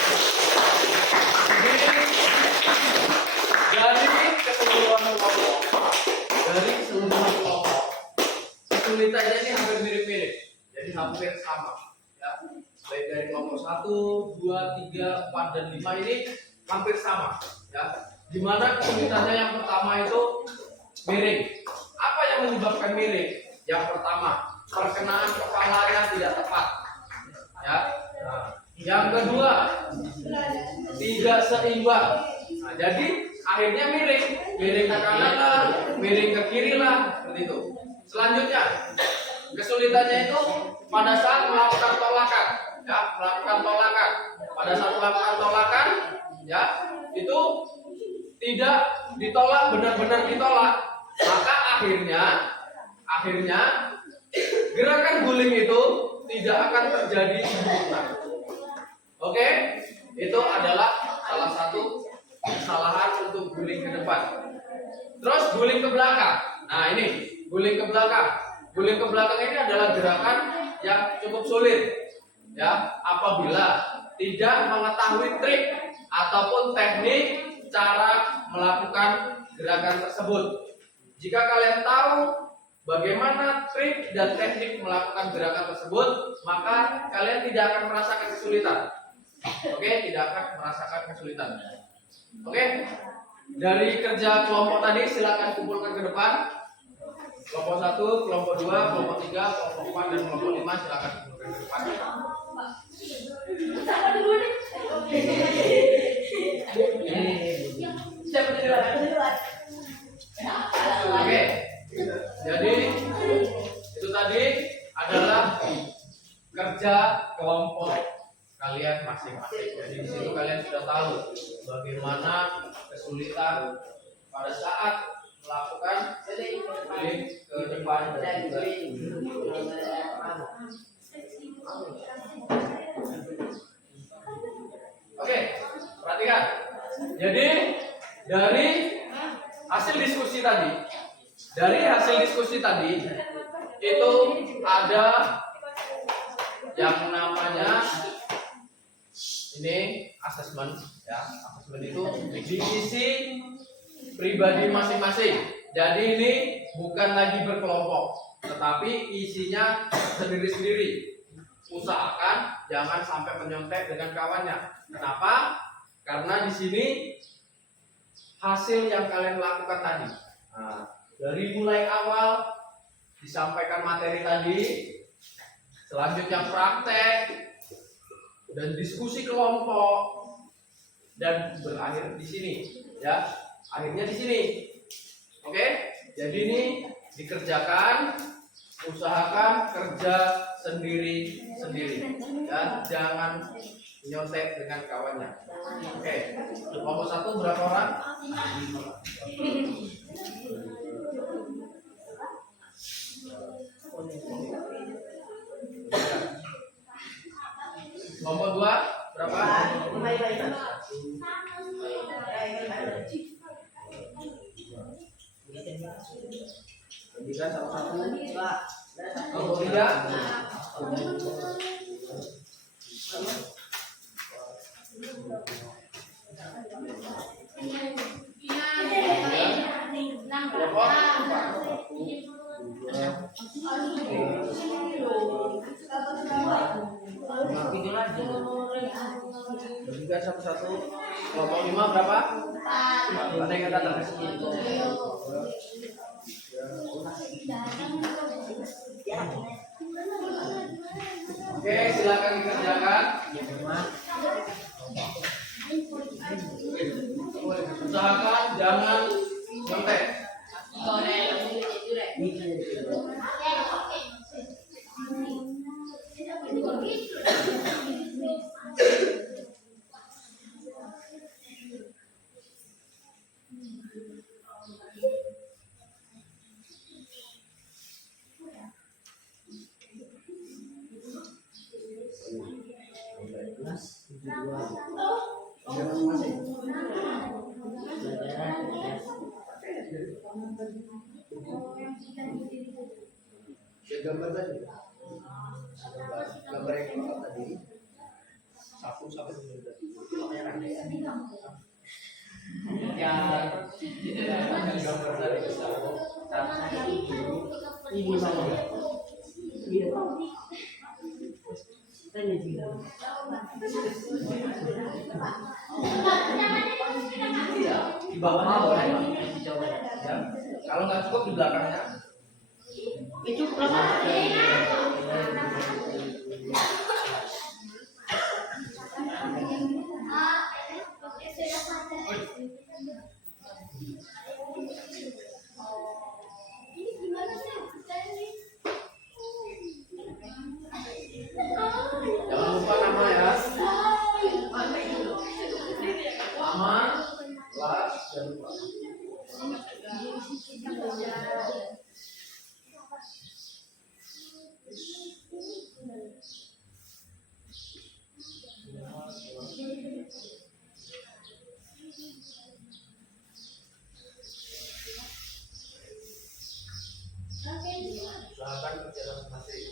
Dari keseluruhan kelompok, kesulitannya ini hampir mirip-mirip, jadi hampir sama. Ya, baik dari kelompok 1, 2, 3, 4, dan 5 ini hampir sama. Ya, dimana kesulitannya yang pertama itu miring. Apa yang menyebabkan miring? Yang pertama, perkenaan kepalanya tidak tepat. Ya. Nah, yang kedua, tidak seimbang. Nah, jadi akhirnya miring ke kanan lah, miring ke kiri lah, seperti itu. Selanjutnya, kesulitannya itu pada saat melakukan tolakan, ya, melakukan tolakan. Pada saat melakukan tolakan, ya, itu tidak ditolak, benar-benar ditolak. Maka akhirnya gerakan guling itu tidak akan terjadi sempurna. Oke, itu adalah salah satu kesalahan untuk guling ke depan. Terus guling ke belakang. Nah, ini guling ke belakang. Guling ke belakang ini adalah gerakan yang cukup sulit. Ya, apabila tidak mengetahui trik ataupun teknik cara melakukan gerakan tersebut. Jika kalian tahu bagaimana trik dan teknik melakukan gerakan tersebut, maka kalian tidak akan merasakan kesulitan. Oke, tidak akan merasakan kesulitan. Oke, dari kerja kelompok tadi silakan kumpulkan ke depan. Kelompok 1, kelompok 2, kelompok 3, kelompok 4, dan kelompok 5 silakan kumpulkan ke depan. Oke, jadi itu tadi adalah kerja kelompok kalian masing-masing. Jadi di situ kalian sudah tahu bagaimana kesulitan pada saat melakukan guling ke depan dan guling. Oke, perhatikan. Jadi dari hasil diskusi tadi itu ada yang namanya ini asesmen, ya. Asesmen itu diisi pribadi masing-masing. Jadi ini bukan lagi berkelompok, tetapi isinya sendiri-sendiri. Usahakan jangan sampai menyontek dengan kawannya. Kenapa? Karena di sini hasil yang kalian lakukan tadi. Nah, dari mulai awal disampaikan materi tadi, selanjutnya praktek dan diskusi kelompok dan berakhir di sini, ya. Akhirnya di sini. Oke? Jadi ini dikerjakan usahakan kerja sendiri-sendiri dan jangan nyontek dengan kawannya. Oke, kelompok 1 berapa orang? Kelompok 2 berapa? Bisa satu-satu. Kelompok 3. Juga satu-satu. Kelompok 5 berapa? Ada yang datang ke sini. Oke, silakan dikerjakan. Usahakan jangan nyontek. Gambar tadi. Gambar yang kita tadi. Sapu merah. Ya, gambar tadi. Ini mana? Iya. Di bawahnya ya. Kalau nggak cukup di belakangnya. Itu berapa? Jangan lupa nama ya. Nama, kelas, dan lupa. Usahakan kerja masing-masing.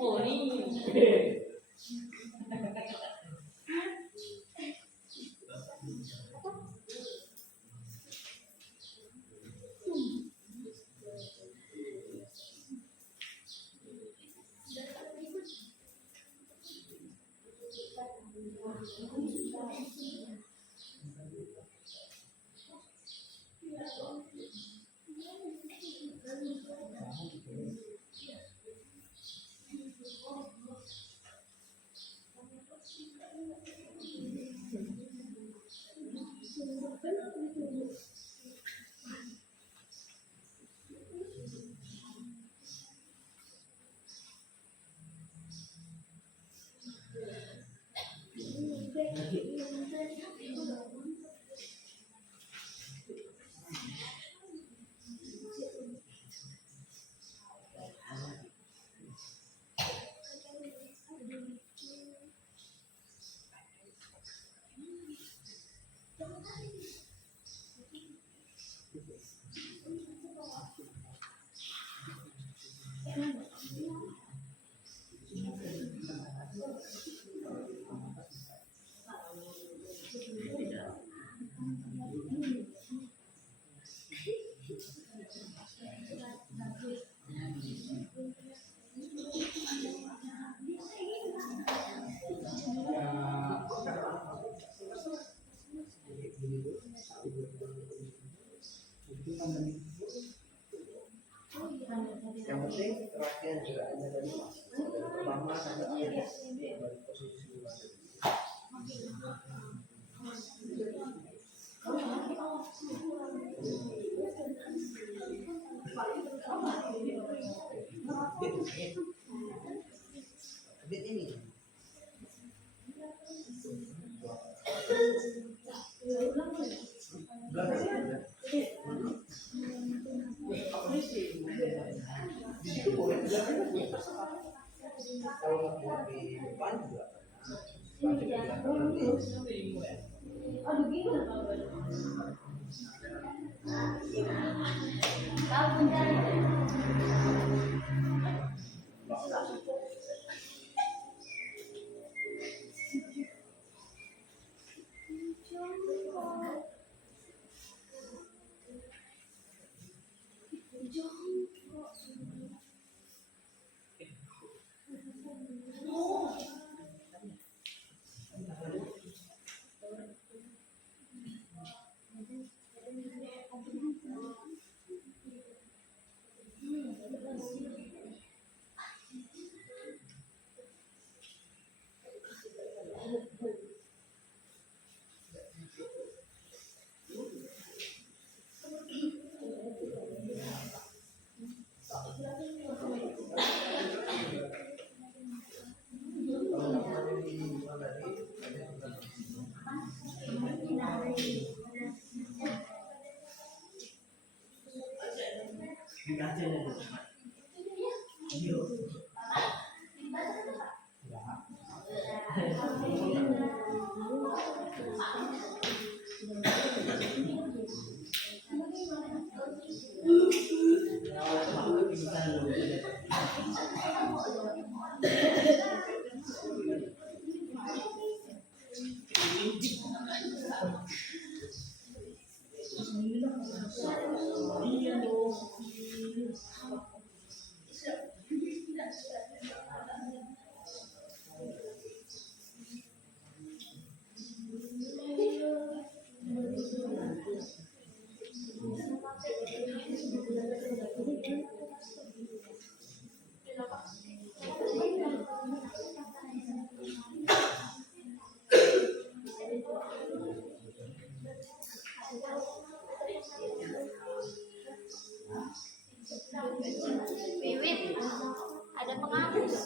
Oh, ini. Yang penting terakhir juga ada dari pertama sampai akhir dari posisi dua. Ini di situ boleh kalau mau di depan juga Wiwit, ada pengamus.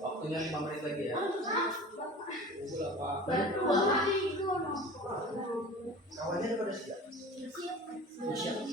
Waktunya 5 menit lagi ya. Kawannya pada siap. Siap.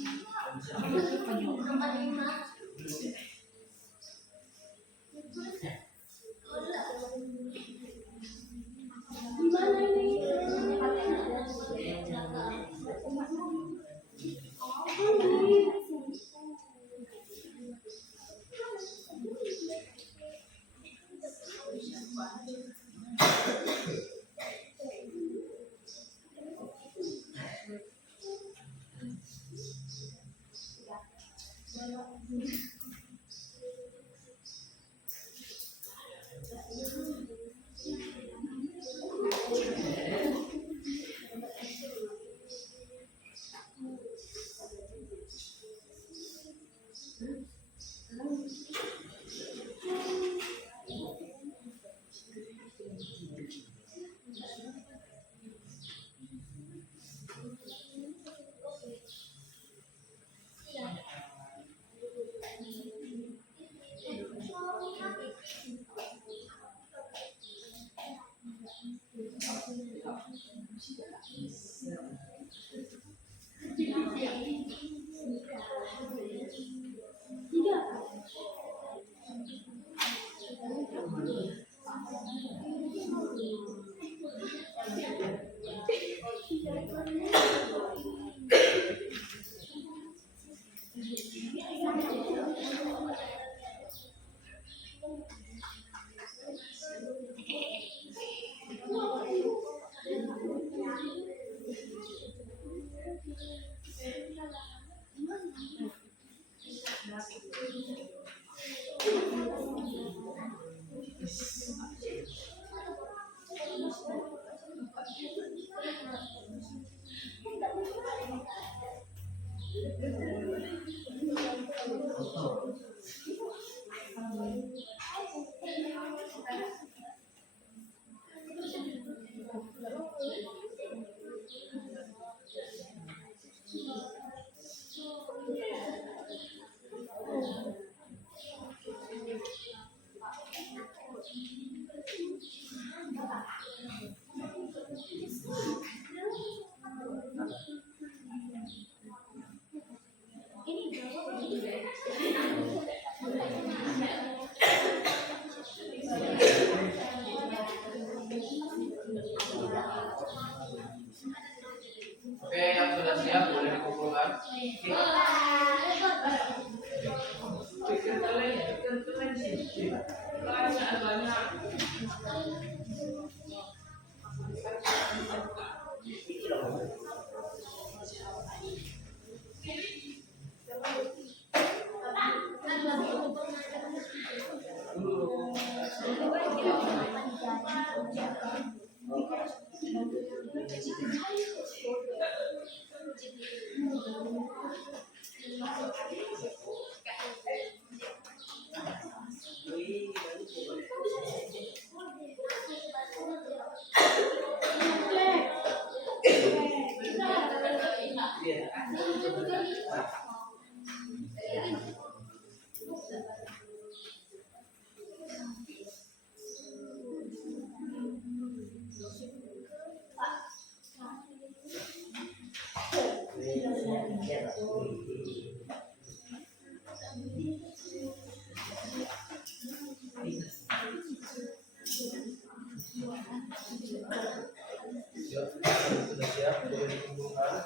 Sudah siap, boleh dikumpulkan.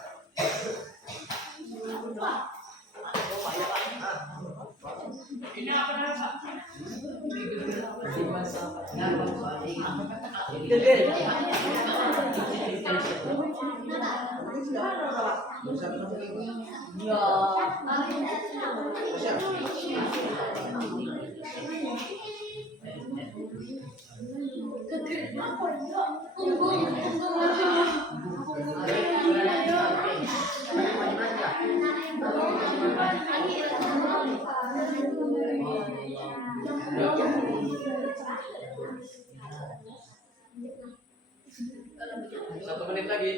Ini apa nama? Satu menit lagi.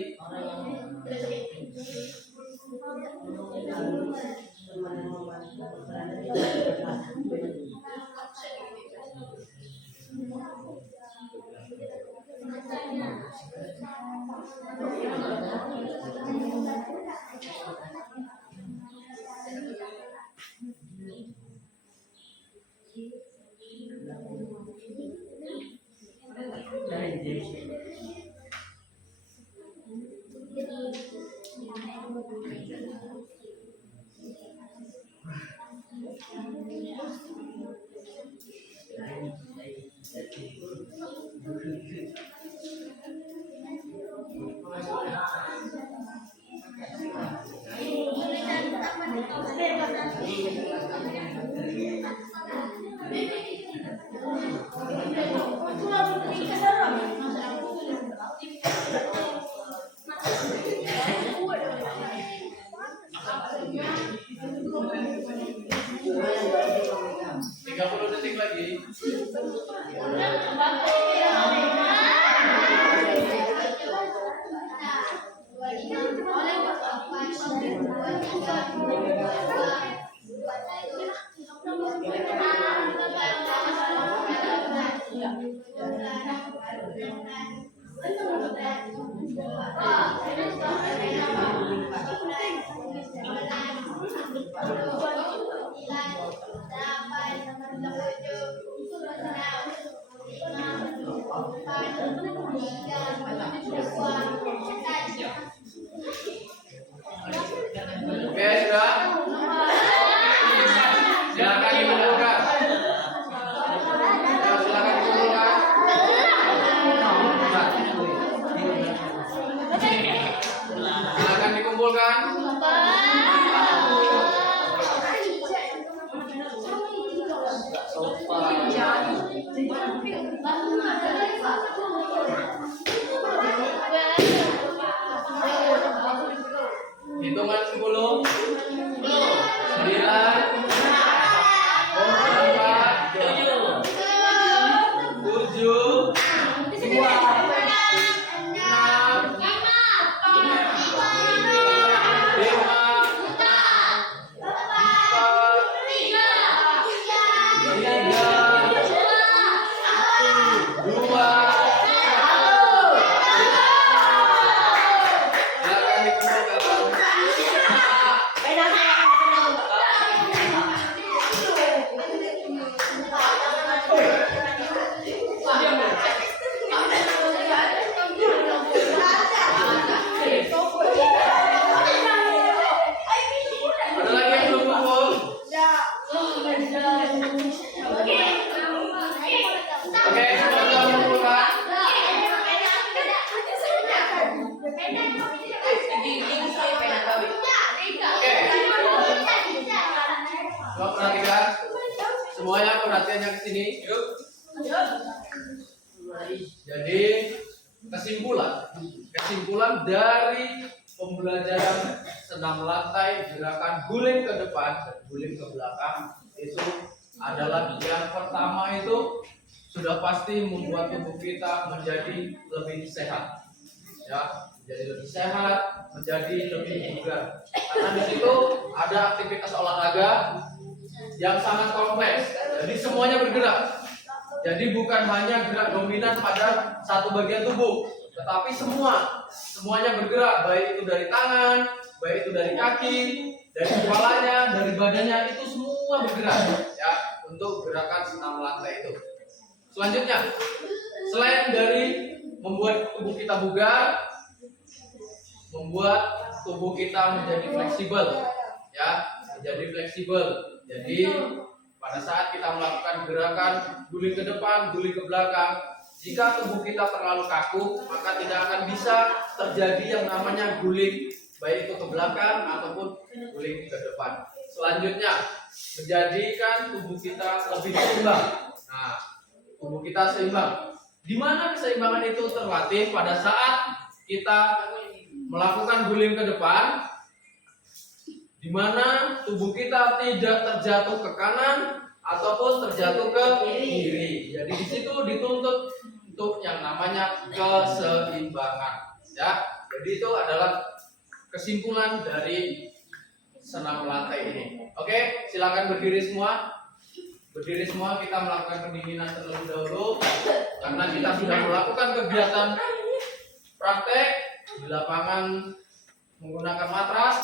Oke, sudah. Silakan dikumpulkan. Silakan dikumpulkan. Silakan dikumpulkan. Hitungan 10, 9, 8, 7, Ada lagi yang belum kumpul? Oke, semua sudah mengumpulkan. Coba perhatikan. Semuanya perhatiannya ke sini. Yuk. Jadi kesimpulan dari pembelajaran senam lantai gerakan guling ke depan dan guling ke belakang itu adalah yang pertama itu sudah pasti membuat tubuh kita menjadi lebih sehat, ya, menjadi lebih sehat, menjadi lebih bugar. Karena di situ ada aktivitas olahraga yang sangat kompleks, jadi semuanya bergerak. Jadi bukan hanya gerak dominan pada satu bagian tubuh, tetapi semuanya bergerak, baik itu dari tangan, baik itu dari kaki, dari kepalanya, dari badannya, itu semua bergerak, ya, untuk gerakan senam lantai itu. Selanjutnya, selain dari membuat tubuh kita bugar, membuat tubuh kita menjadi fleksibel, ya, menjadi fleksibel. Jadi pada saat kita melakukan gerakan guling ke depan, guling ke belakang, jika tubuh kita terlalu kaku, maka tidak akan bisa terjadi yang namanya guling, baik itu ke belakang ataupun guling ke depan. Selanjutnya, menjadikan tubuh kita lebih seimbang. Nah, tubuh kita seimbang. Di mana keseimbangan itu terlatih pada saat kita melakukan guling ke depan, di mana tubuh kita tidak terjatuh ke kanan ataupun terjatuh ke kiri. Jadi di situ dituntut untuk yang namanya keseimbangan, ya. Jadi itu adalah kesimpulan dari senam lantai ini. Oke, silakan berdiri semua. Berdiri semua, kita melakukan pendinginan terlebih dahulu karena kita sudah melakukan kegiatan praktek di lapangan menggunakan matras.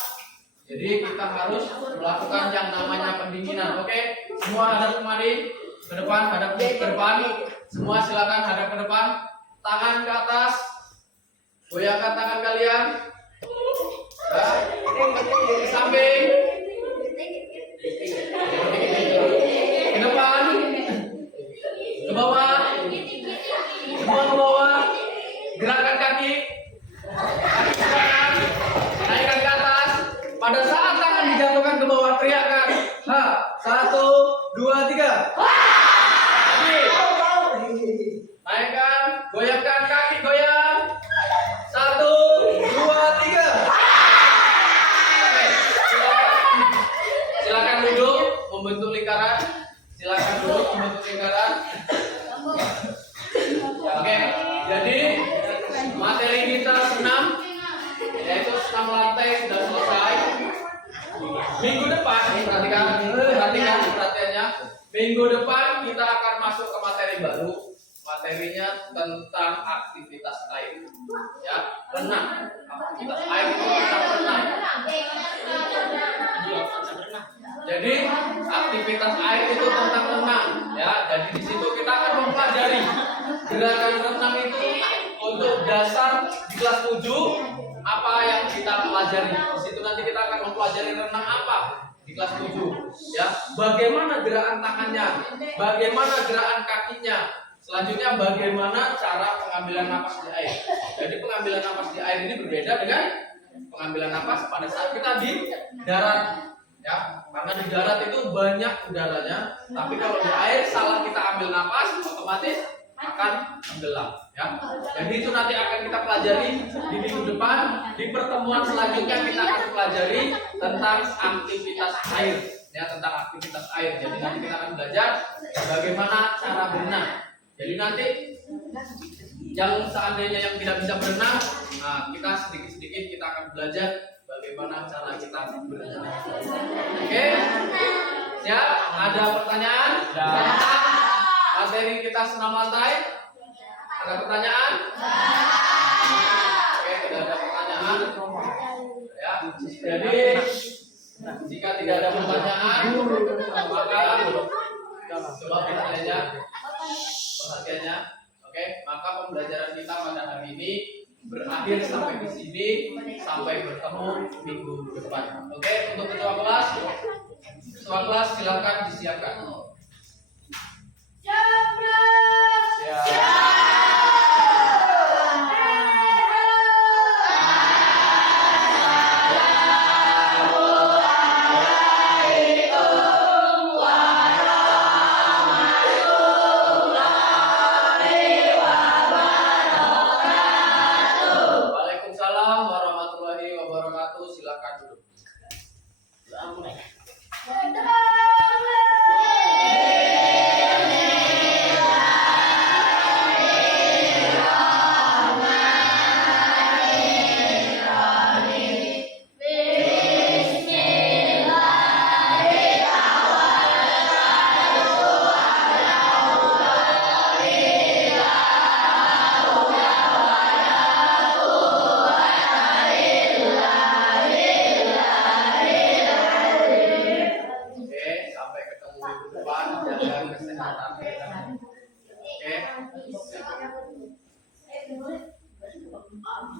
Jadi kita harus melakukan yang namanya pendinginan. Oke, semua hadap kemari, ke depan, hadap ke depan. Semua silakan hadap ke depan. Tangan ke atas. Goyangkan tangan kalian. Ya. Ke samping. Ke depan. Ke bawah. Semua ke bawah. Gerakkan kaki. Kaki ke kanan. Naikkan ke atas. Pada saat tangan dijatuhkan ke bawah, teriakkan. 1, 2, 3. Naikkan, goyangkan kaki, goyang. 1, 2, 3. Oke, silakan duduk membentuk lingkaran. Silakan duduk membentuk lingkaran. Oke, jadi materi kita senam, yaitu senam lantai sudah selesai. Minggu depan, perhatiannya. Minggu depan kita akan masuk ke materi baru. Materinya tentang aktivitas air, ya, renang. Aktivitas air itu tentang renang. Jadi aktivitas air itu tentang renang, ya. Jadi di situ kita akan mempelajari gerakan renang itu untuk dasar di kelas 7. Apa yang kita pelajari di situ, nanti kita akan mempelajari renang apa di kelas 7, ya. Bagaimana gerakan tangannya, bagaimana gerakan kakinya. Selanjutnya bagaimana cara pengambilan napas di air. Jadi pengambilan napas di air ini berbeda dengan pengambilan napas pada saat kita di darat, ya. Karena di darat itu banyak udaranya, tapi kalau di air salah kita ambil napas, otomatis akan tenggelam, ya. Jadi itu nanti akan kita pelajari di minggu depan. Di pertemuan selanjutnya kita akan pelajari tentang aktivitas air, ya, tentang aktivitas air. Jadi nanti kita akan belajar bagaimana cara berenang. Jadi nanti yang seandainya yang tidak bisa berenang, nah kita sedikit-sedikit kita akan belajar bagaimana cara kita berenang. Oke? Siap? Ada pertanyaan? Materi kita senam lantai. Ada pertanyaan? Oke, tidak ada pertanyaan. Ya, jadi jika tidak ada pertanyaan, maka coba perhatiannya. Oke, maka pembelajaran kita pada hari ini berakhir sampai di sini. Sampai bertemu minggu depan. Oke, untuk ketua kelas silakan disiapkan. Oke.